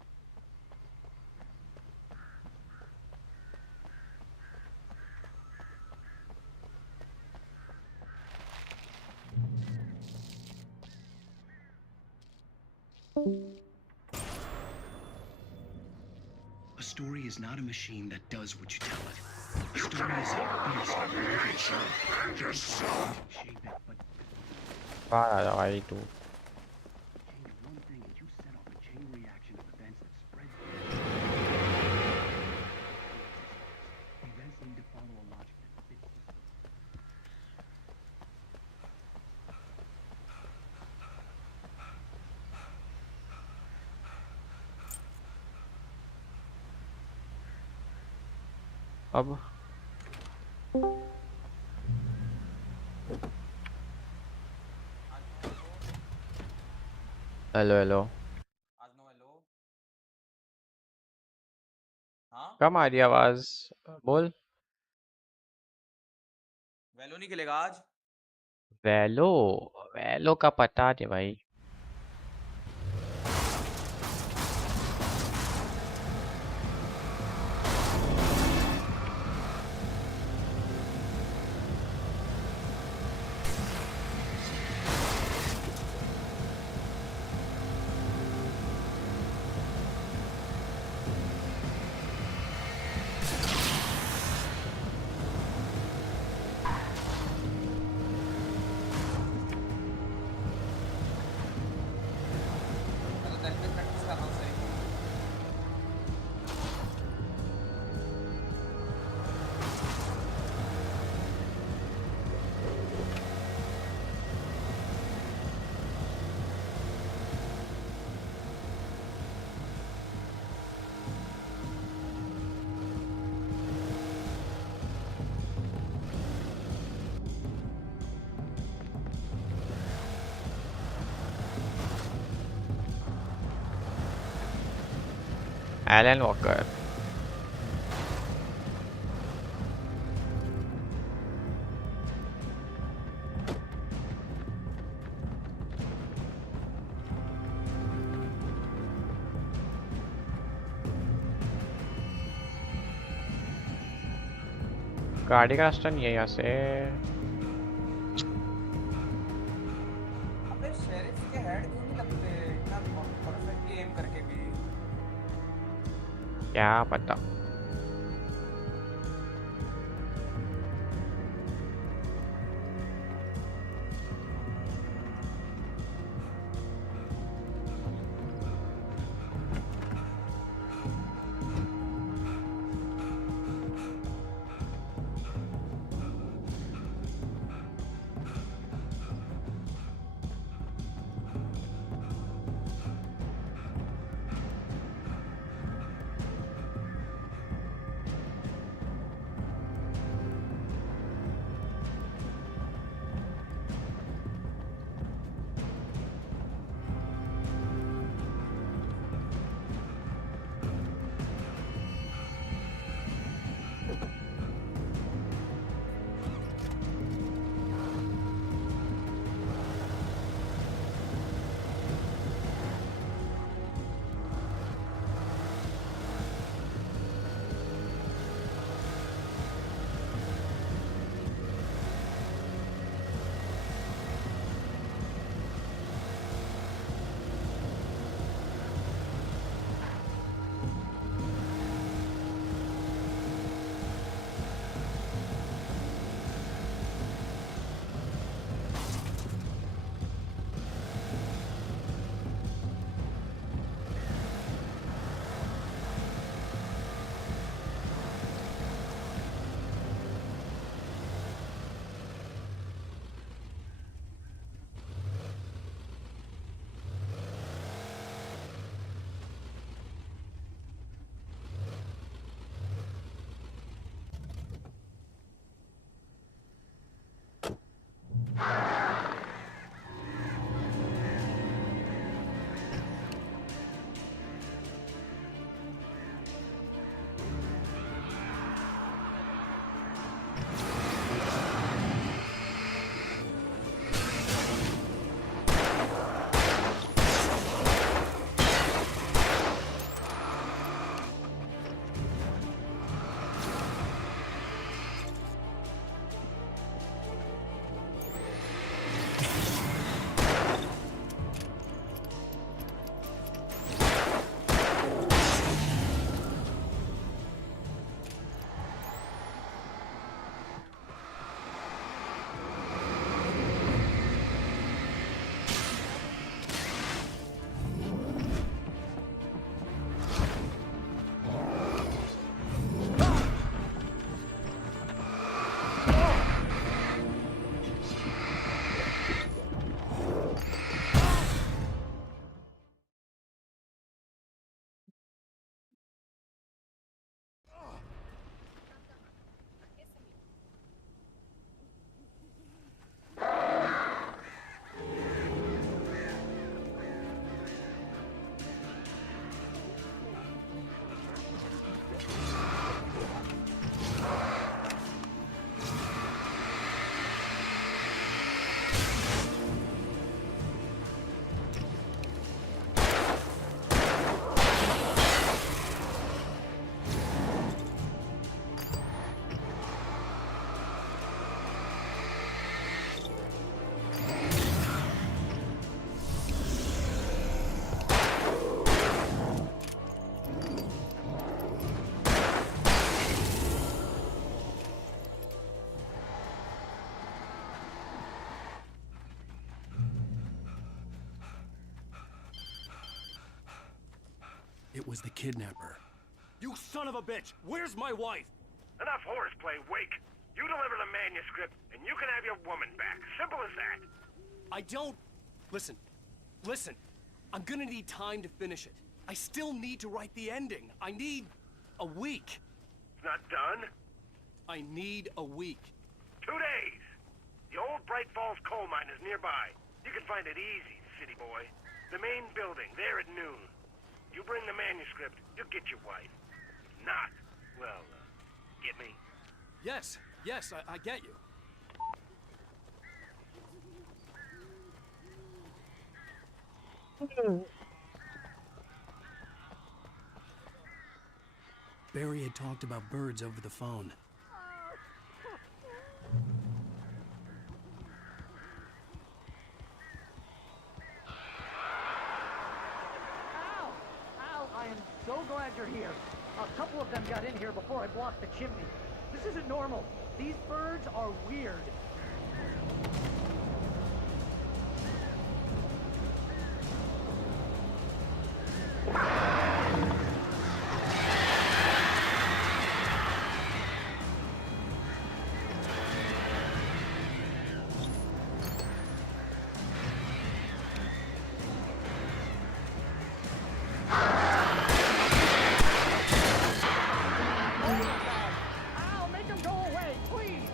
A story is not a machine that does what you tell it. A story is a beast of living itself. Yourself. Shape it, but Para भाई तू change one thing and you set off a chain reaction of events that spread. The events need to follow a logic that fits the story. अब hello hello कम आ रही है आवाज बोल वैलो नहीं खेलेगा आज? वैलो वैलो का पता नहीं भाई एलन वॉकर गाड़ी का रास्ता नहीं है यहाँ से अबे शेरिफ के हेड क्यों नहीं लगते इतना परफेक्टली एम करके भी? क्या पता It was the kidnapper. You son of a bitch! Where's my wife? Enough horseplay, Wake. You deliver the manuscript, and you can have your woman back. Simple as that. I don't... Listen. Listen. I'm gonna need time to finish it. I still need to write the ending. I need... a week. It's not done? I need a week. 2 days. The old Bright Falls coal mine is nearby. You can find it easy, city boy. The main building, there at noon. You bring the manuscript, you'll get your wife. If not, well, get me? Yes, I get you. Barry had talked about birds over the phone. Al, I am so glad you're here. A couple of them got in here before I blocked the chimney. This isn't normal. These birds are weird. Al, make them go away, please!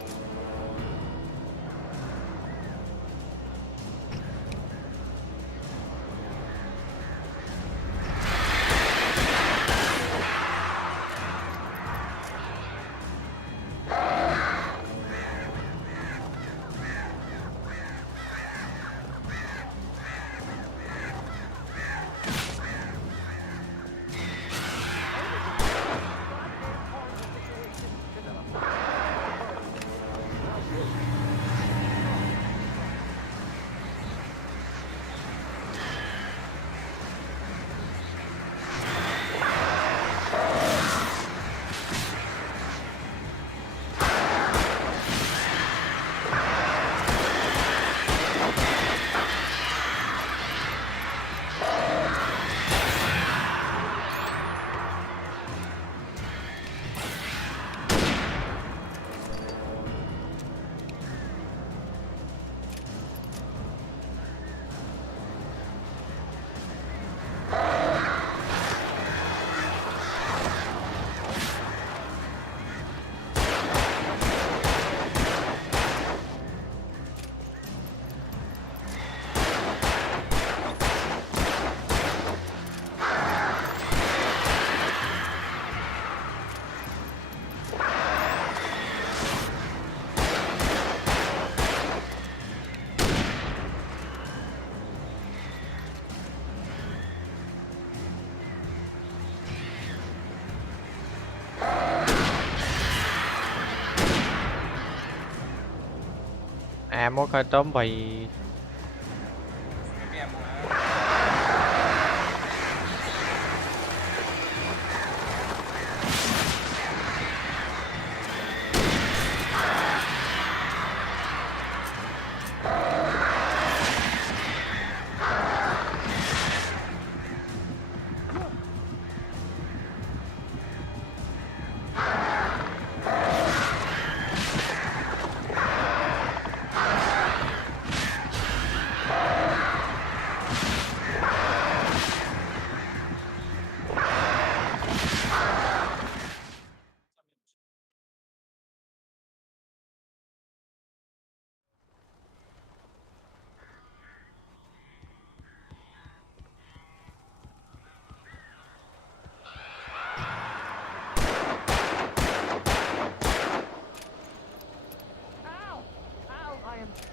Ammo खत्म भाई.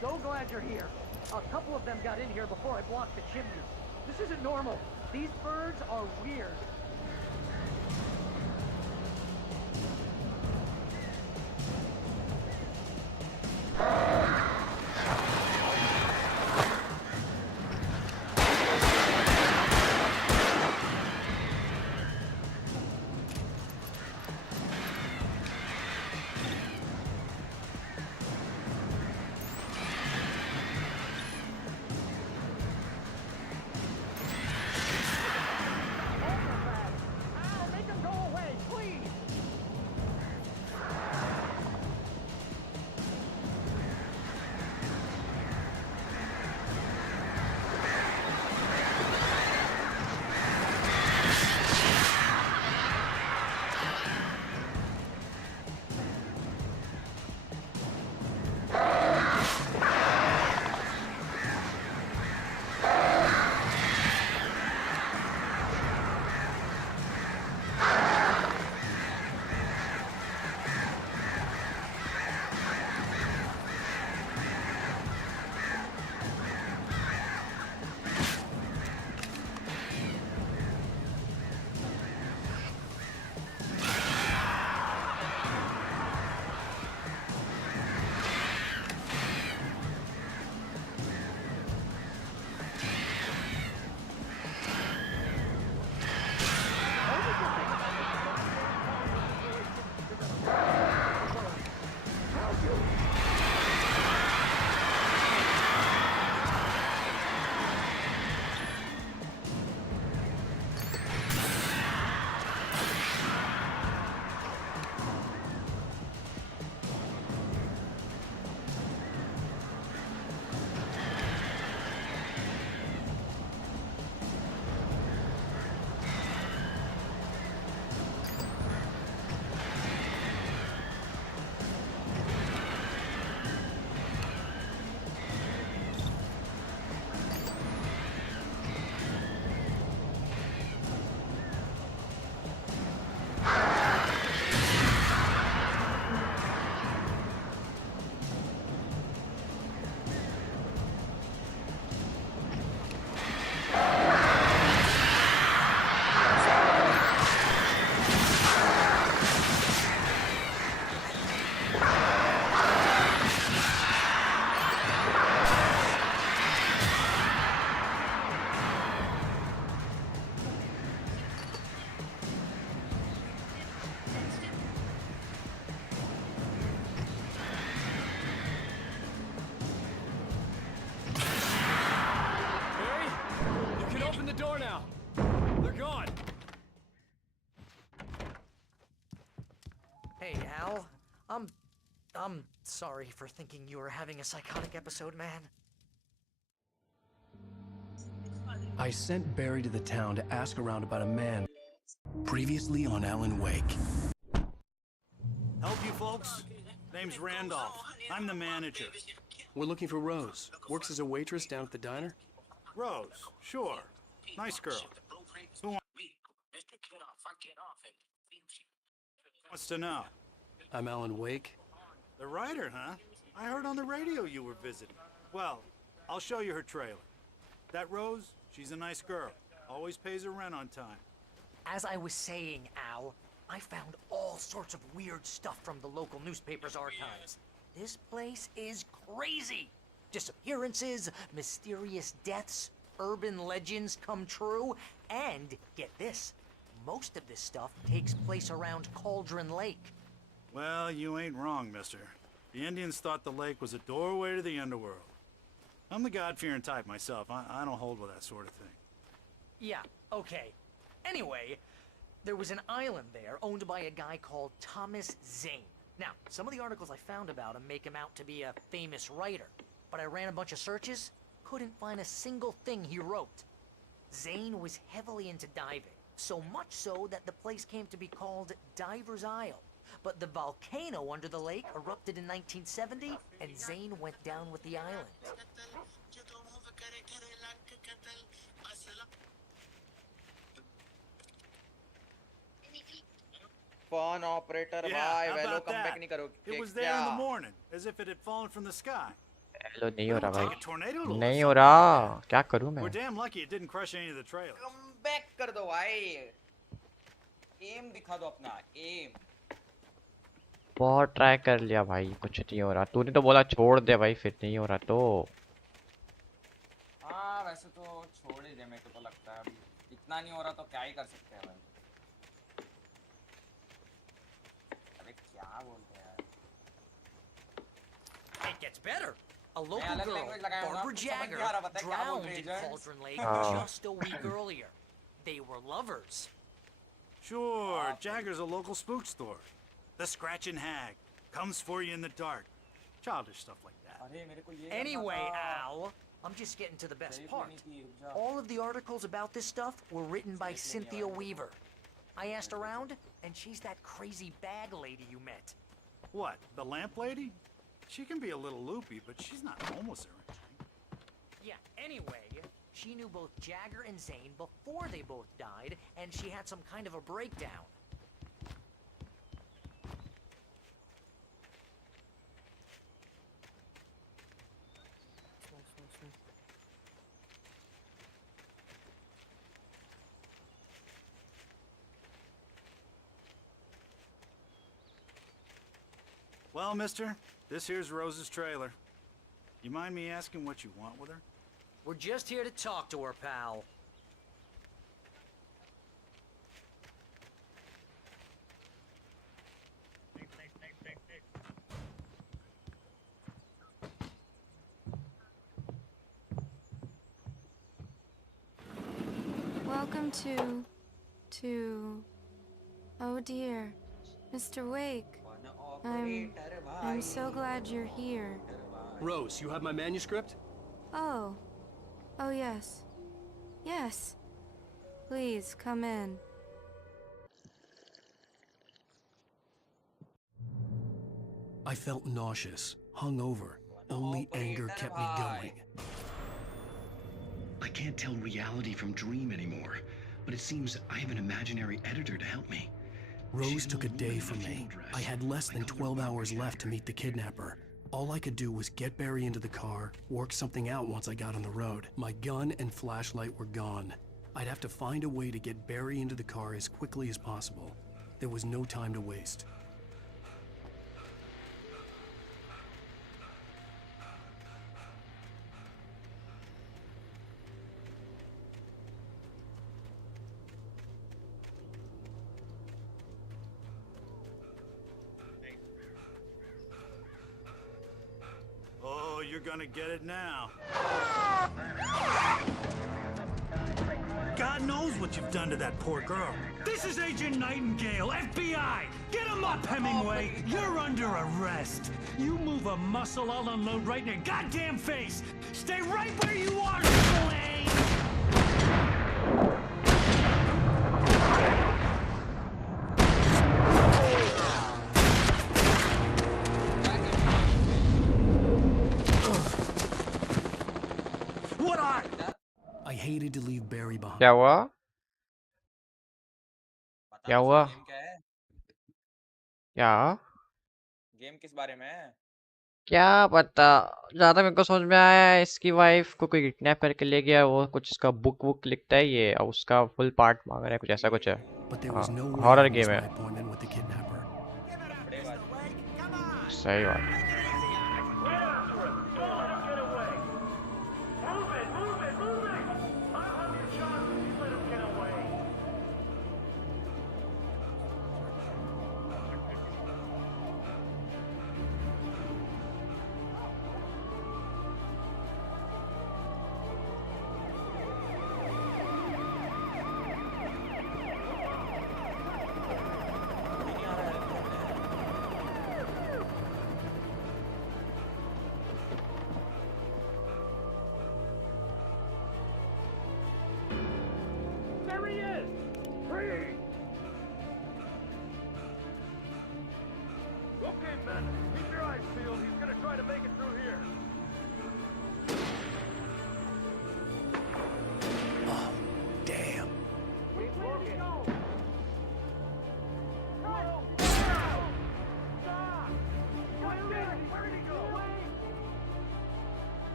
So glad you're here. A couple of them got in here before I blocked the chimney. This isn't normal. These birds are weird. the door now. They're gone. Hey, Al. I'm sorry for thinking you were having a psychotic episode, man. I sent Barry to the town to ask around about a man previously on Alan Wake. Help you folks? Name's Randolph. I'm the manager. We're looking for Rose. Works as a waitress down at the diner. Rose, sure. Nice girl. Who wants to know? I'm Alan Wake. The writer, huh? I heard on the radio you were visiting. Well, I'll show you her trailer. That Rose, she's a nice girl. Always pays her rent on time. As I was saying, Al, I found all sorts of weird stuff from the local newspaper's archives. This place is crazy. Disappearances, mysterious deaths, urban legends come true, and get this, most of this stuff takes place around Cauldron Lake. Well, you ain't wrong, mister. The Indians thought the lake was a doorway to the underworld. I'm the God-fearing type myself. I don't hold with that sort of thing. Yeah, okay. Anyway, there was an island there owned by a guy called Thomas Zane. Now, some of the articles I found about him make him out to be a famous writer, but I ran a bunch of searches, couldn't find a single thing he wrote. Zane was heavily into diving, so much so that the place came to be called Diver's Isle. But the volcano under the lake erupted in 1970, and Zane went down with the island. Phone operator, Yeah, bhai, how Velo about comeback that? नहीं करोगे It was there in the morning, as if it had fallen from the sky. Hello नहीं हो रहा Take a भाई tornado to नहीं us. हो रहा क्या करूँ मैं We're damn lucky it didn't crush any of the trailers. Back कर दो भाई एम दिखा दो अपना एम बहुत ट्राई कर लिया भाई कुछ नहीं हो रहा तूने तो बोला छोड़ दे भाई फिर नहीं हो रहा तो हाँ वैसे तो छोड़ ही दे मेरे को तो लगता है अभी इतना नहीं हो रहा तो क्या ही कर सकते हैं भाई अबे क्या बोलते हैं It gets better. A local अलग girl, language लगाया होगा, Barbara समझ Jagger, नहीं आ रहा, पता है क्या बोल drowned रही in है, Cauldron Lake Oh. just a week earlier. They were lovers. Sure, Jagger's a local spook store. The Scratching Hag comes for you in the dark. Childish stuff like that. अरे मेरे को ये Anyway, Al, I'm just getting to the best part. All of the articles about this stuff were written by Cynthia Weaver. I asked around, and she's that crazy bag lady you met. What, the lamp lady? She can be a little loopy, but she's not homeless or anything. Yeah, anyway, she knew both Jagger and Zane before they both died, and she had some kind of a breakdown. Well, mister, this here's Rose's trailer. You mind me asking what you want with her? We're just here to talk to her, pal. Welcome to... Oh dear, Mr. Wake. I'm so glad you're here. Rose, you have my manuscript? Oh. Oh yes. Yes. Please, come in. I felt nauseous, hungover. Only anger kept me going. I can't tell reality from dream anymore, but it seems I have an imaginary editor to help me. Rose took a day from me. I had less than 12 hours left to meet the kidnapper. All I could do was get Barry into the car, work something out once I got on the road. My gun and flashlight were gone. I'd have to find a way to get Barry into the car as quickly as possible. There was no time to waste. Oh, you're gonna get it now. what you've done to that poor girl. This is Agent Nightingale, FBI! Get him up, Hemingway! You're under arrest! You move a muscle, I'll unload right in your goddamn face! Stay right where you are, Slane! What are? I hated to leave Barry behind. क्या हुआ? क्या हुआ? Game क्या है? क्या? Game किस बारे में है? क्या पता, ज्यादा मेरे को समझ में आया है इसकी वाइफ को कोई किडनैप करके ले गया, वो कुछ इसका बुक वुक लिखता है ये, और उसका फुल पार्ट मांग रहा है, कुछ ऐसा कुछ है। हॉरर गेम है। सही बात।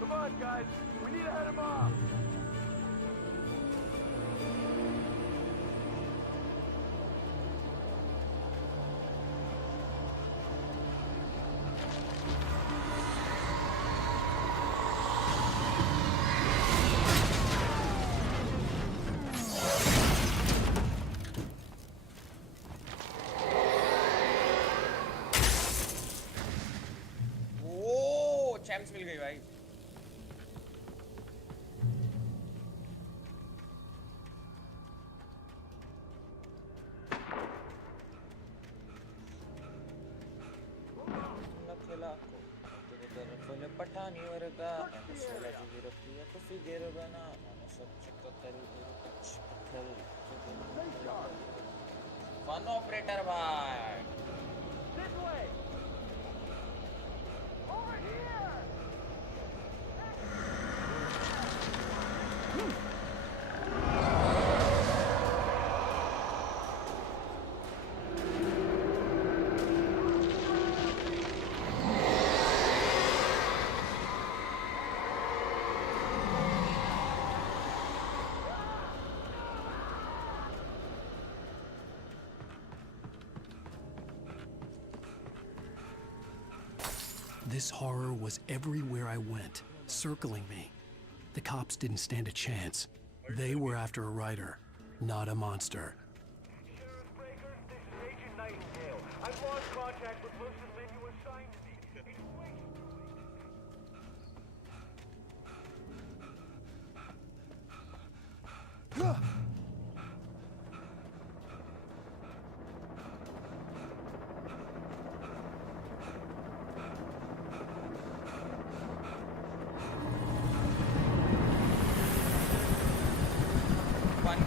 Come on, guys. We need to head him off. ओ, चैम्प्स मिल गई भाई। पठानी वर्गा एमएसआई जी रखी है तो फिगर बना सब चक्कर फन ऑपरेटर भाई This horror was everywhere I went, circling me. The cops didn't stand a chance. They were after a writer, not a monster. Sheriff Breakers, this is Agent Nightingale. I've lost contact with Lucius Lynn, you assigned to me.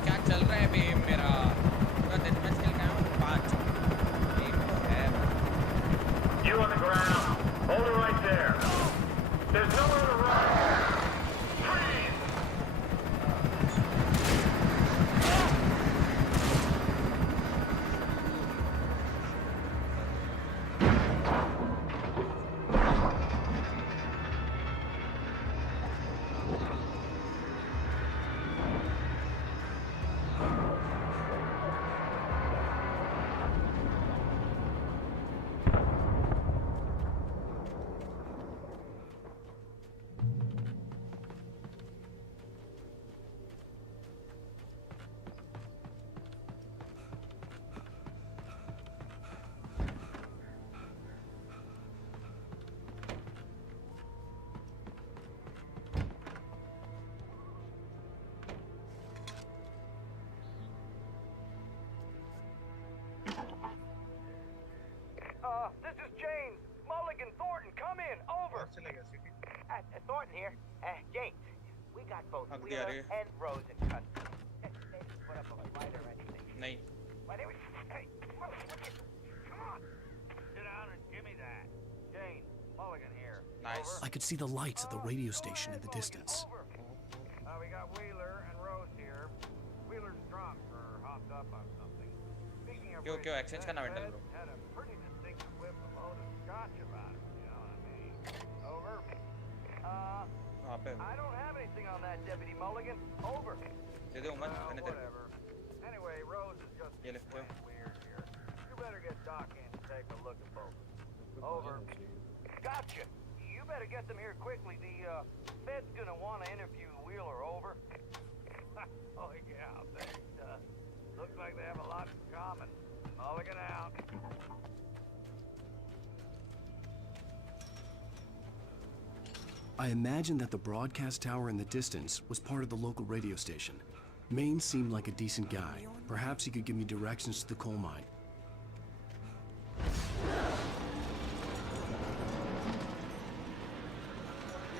क्या चल रहा है बे मेरा पूरा दिन match खेल गया हूँ 5 एक तो है You on the ground. Hold it right there. There's nowhere to run. Freeze! here. James, we got both Hug Wheeler दिया रे. and Rose in custody. They didn't put up a fight or anything. नहीं. Why they were... Hey, come on. Sit down and give me that. Jane, Mulligan here. Nice. I could see the lights of the radio station in the distance. We got Wheeler and Rose here. Wheeler's drunk or hopped up on something. Speaking of क्यों accents का ना mental bro. had a pretty distinct whiff of load of scotch about him, you know what I mean? Over. I don't have anything on that, Deputy Mulligan. Over. दे दे उमर मैंने तेरे Whatever. Anyway, Rose is just ये ले क्यों? weird here. You better get Doc in to take a look at both. Over. Gotcha. You better get them here quickly. The Fed's gonna want to interview Wheeler. Over. Oh yeah, thanks. Looks like they have a lot in common. Mulligan out. I imagined that the broadcast tower in the distance was part of the local radio station. Maine seemed like a decent guy. Perhaps he could give me directions to the coal mine.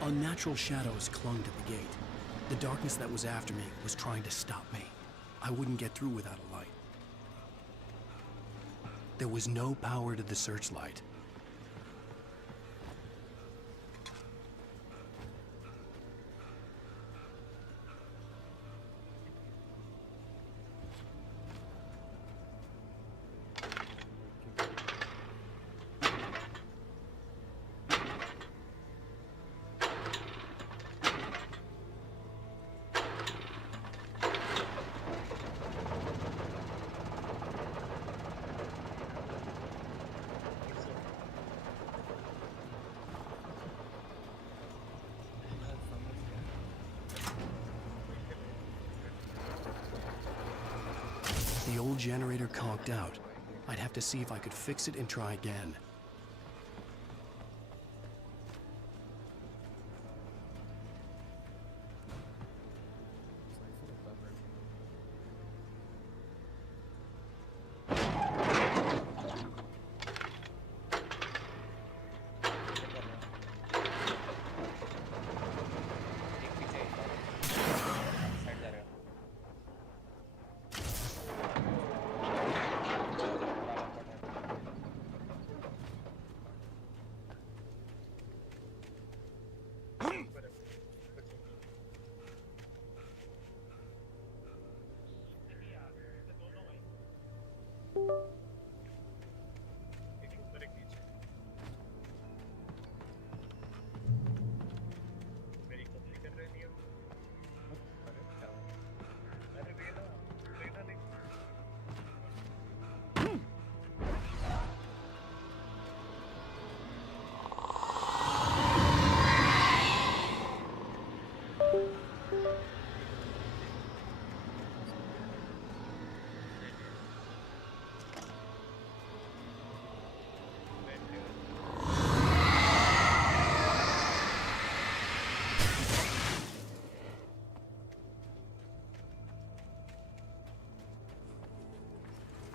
Unnatural shadows clung to the gate. The darkness that was after me was trying to stop me. I wouldn't get through without a light. There was no power to the searchlight. The old generator conked out. I'd have to see if I could fix it and try again.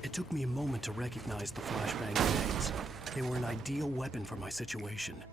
It took me a moment to recognize the flashbang grenades. They were an ideal weapon for my situation.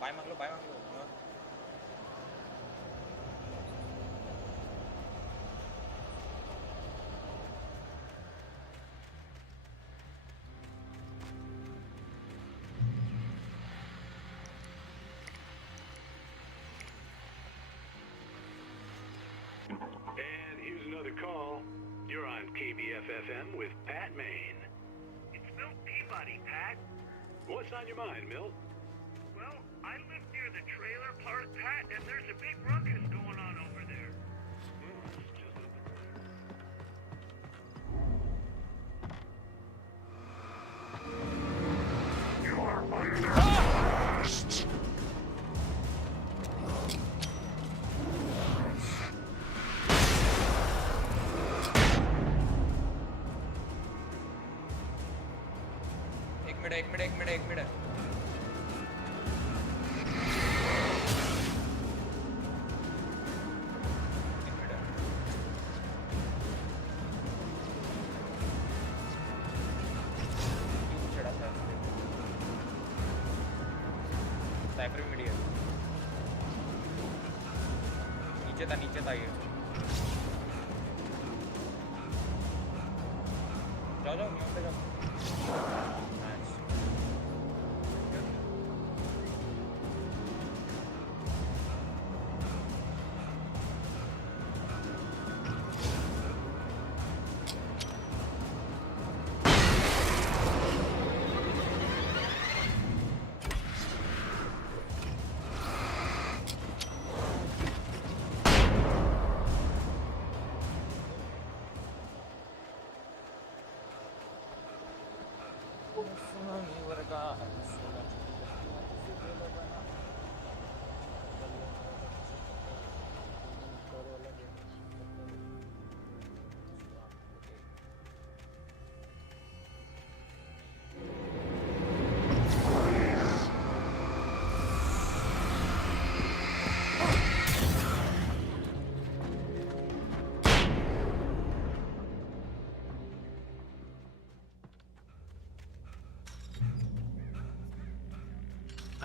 बाय मांग लो another call. You're on KBF-FM with Pat Maine. It's Milt Peabody, Pat. What's on your mind, Milt? Well, I live near the trailer park, Pat, and there's a big ruckus going on over there. You're under arrest! एक minute साइपर media नीचे था ये जाओ यहाँ पे जाओ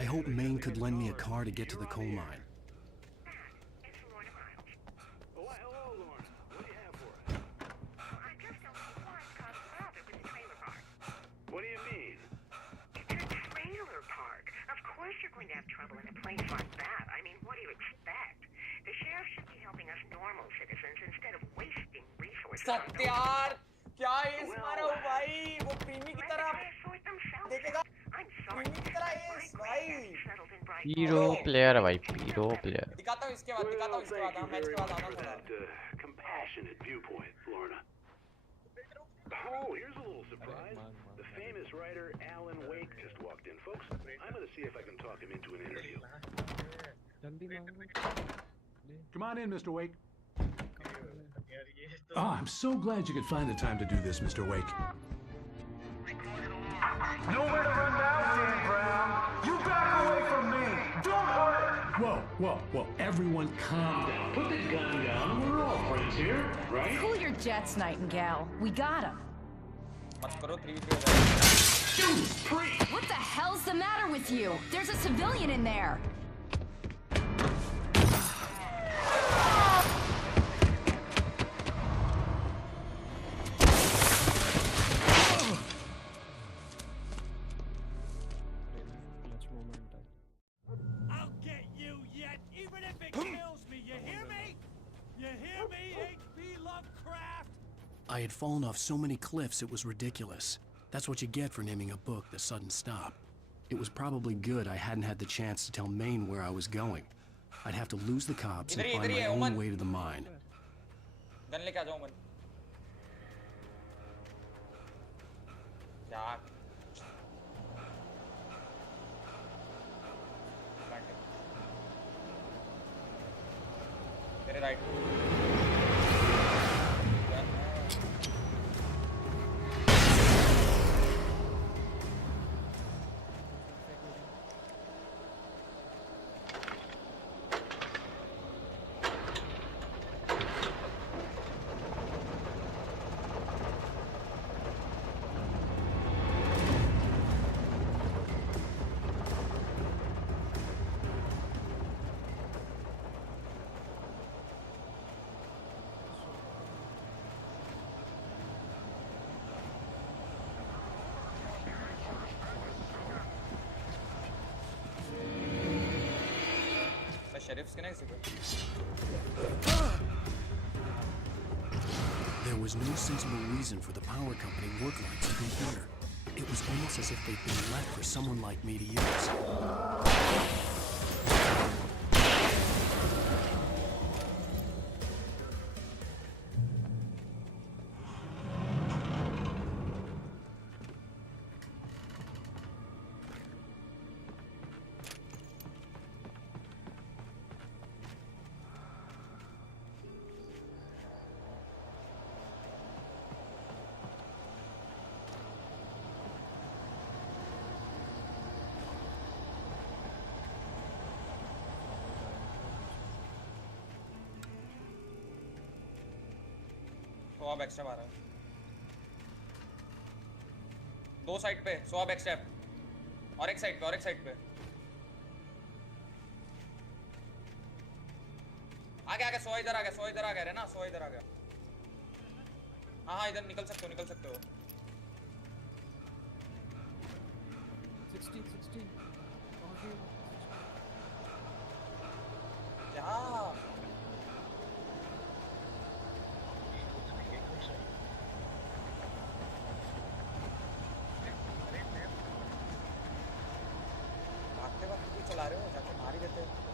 I hope Maine could lend me a car to get to the coal mine. What do you mean? It's a trailer park. Of course you're going to have trouble in a place like that. I mean, what do you expect? The sheriff should be helping us normal citizens instead of wasting resources on those... यार क्या इस मारो भाई वो प्रीमी की तरह देखेगा प्रीमी की तरह इस भाई हीरो प्लेयर है भाई हीरो प्लेयर दिखाता हूँ इसके बाद हाँ मैच के बाद आना थोड़ा compassionate viewpoint, Lorna. Oh, here's a little surprise. The famous writer Alan Wake just walked in, folks. I'm going to see if I can talk him into an interview. Come on in, Mr. Wake. Oh, I'm so glad you could find the time to do this, Mr. Wake. Nowhere to run now, Dan Brown. You back away from me. Don't hurt. Whoa. Everyone calm down. Put the gun down. We're all friends here, right? Cool your jets, Nightingale. We got him. What the hell's the matter with you? There's a civilian in there. I'll get you yet, even if it kills me. You hear me? You hear me, H.P. Lovecraft? I had fallen off so many cliffs it was ridiculous. That's what you get for naming a book The Sudden Stop. It was probably good I hadn't had the chance to tell Maine where I was going. I'd have to lose the cops and find my own way to the mine. Gun लेके आ जाऊँ मैं यार तेरे right शरीफ के ना किसी को There was no sensible reason for the power company work lights to be here. It was almost as if they'd been left for someone like me to use. सो अब एक्स्ट्रा मारा दो साइड पे सो अब extra और एक side पे आ गया सो इधर आ गया रे ना सो इधर आ गया हाँ इधर निकल सकते हो 16 क्या चला रहे हो जाके मार ही देते हो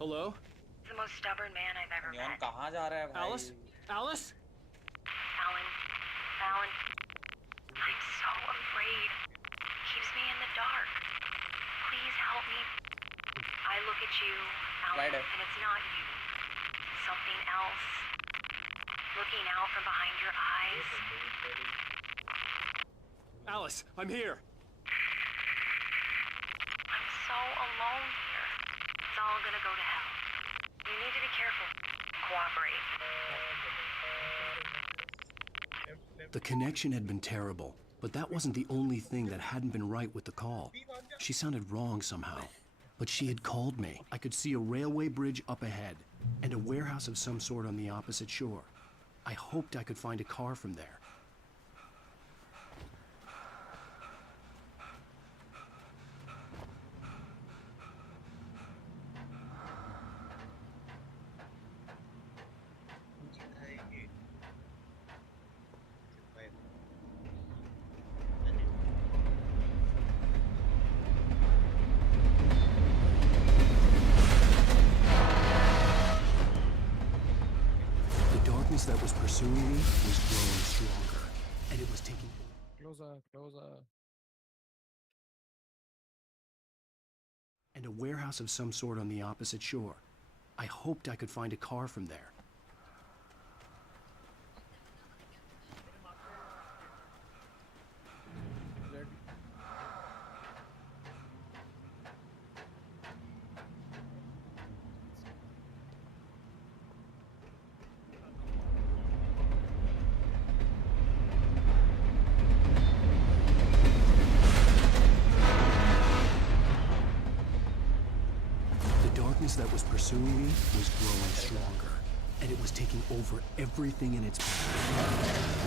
Hello? The most stubborn man I've ever met. कहाँ जा रहा है भाई? Alice? Alan. I'm so afraid. Keeps me in the dark. Please help me. I look at you, Alan, and it's not you. Something else. Looking out from behind your eyes. Alice, I'm here. I'm so alone here. It's all gonna go to hell. You need to be careful. Cooperate. The connection had been terrible, but that wasn't the only thing that hadn't been right with the call. She sounded wrong somehow, but she had called me. I could see a railway bridge up ahead and a warehouse of some sort on the opposite shore. I hoped I could find a car from there. That was pursuing me was growing stronger, and it was taking... Closer. And a warehouse of some sort on the opposite shore. I hoped I could find a car from there. That was pursuing me was growing stronger, and it was taking over everything in its path.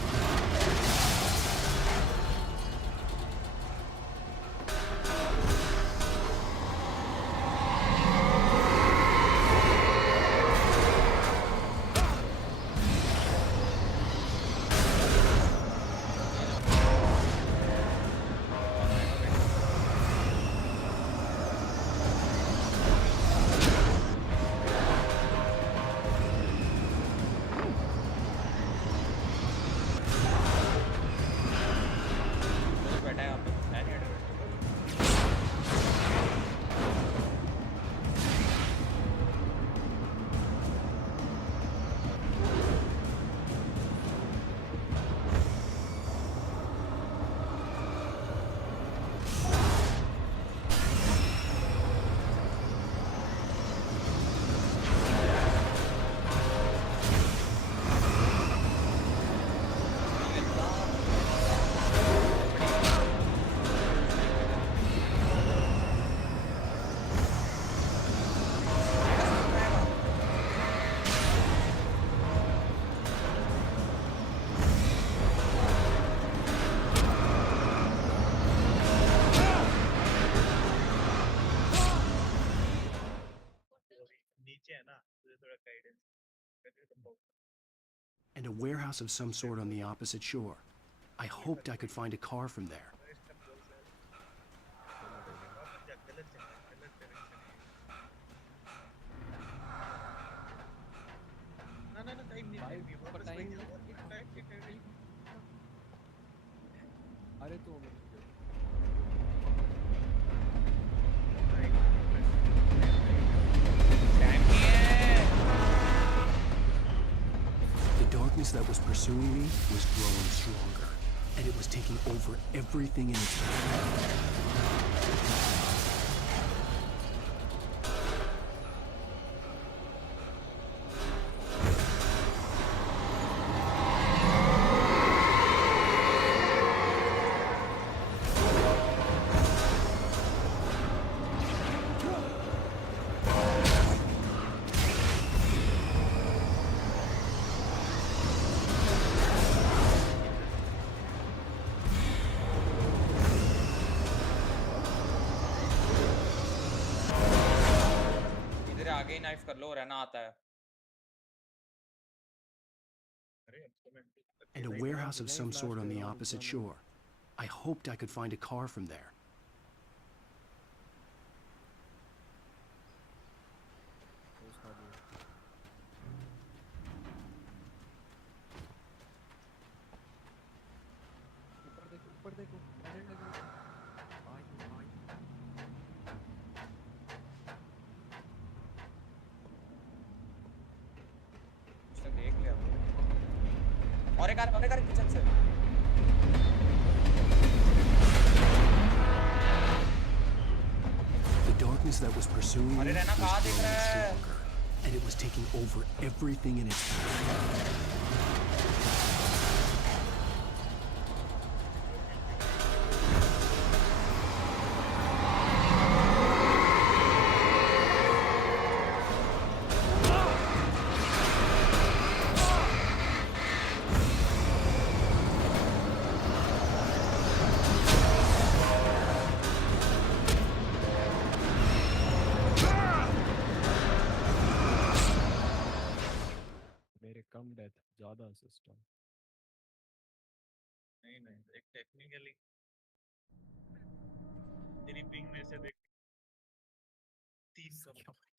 And a warehouse of some sort on the opposite shore. I hoped I could find a car from there. अरे तो मतलब The darkness that was pursuing me was growing stronger, and it was taking over everything in its path. आगे ही knife कर लो रहना आता है And a warehouse of some sort on the opposite shore. I hoped I could find a car from there. ऊपर देखो grenade लगे भाई उसने देख लिया और एक किचन से The darkness that was pursuing me was growing stronger, and it was taking over everything in its path. मेरे कम डेथ ज्यादा सिस्टम नहीं एक टेक्निकली तेरी पिंग में से देख 30 कम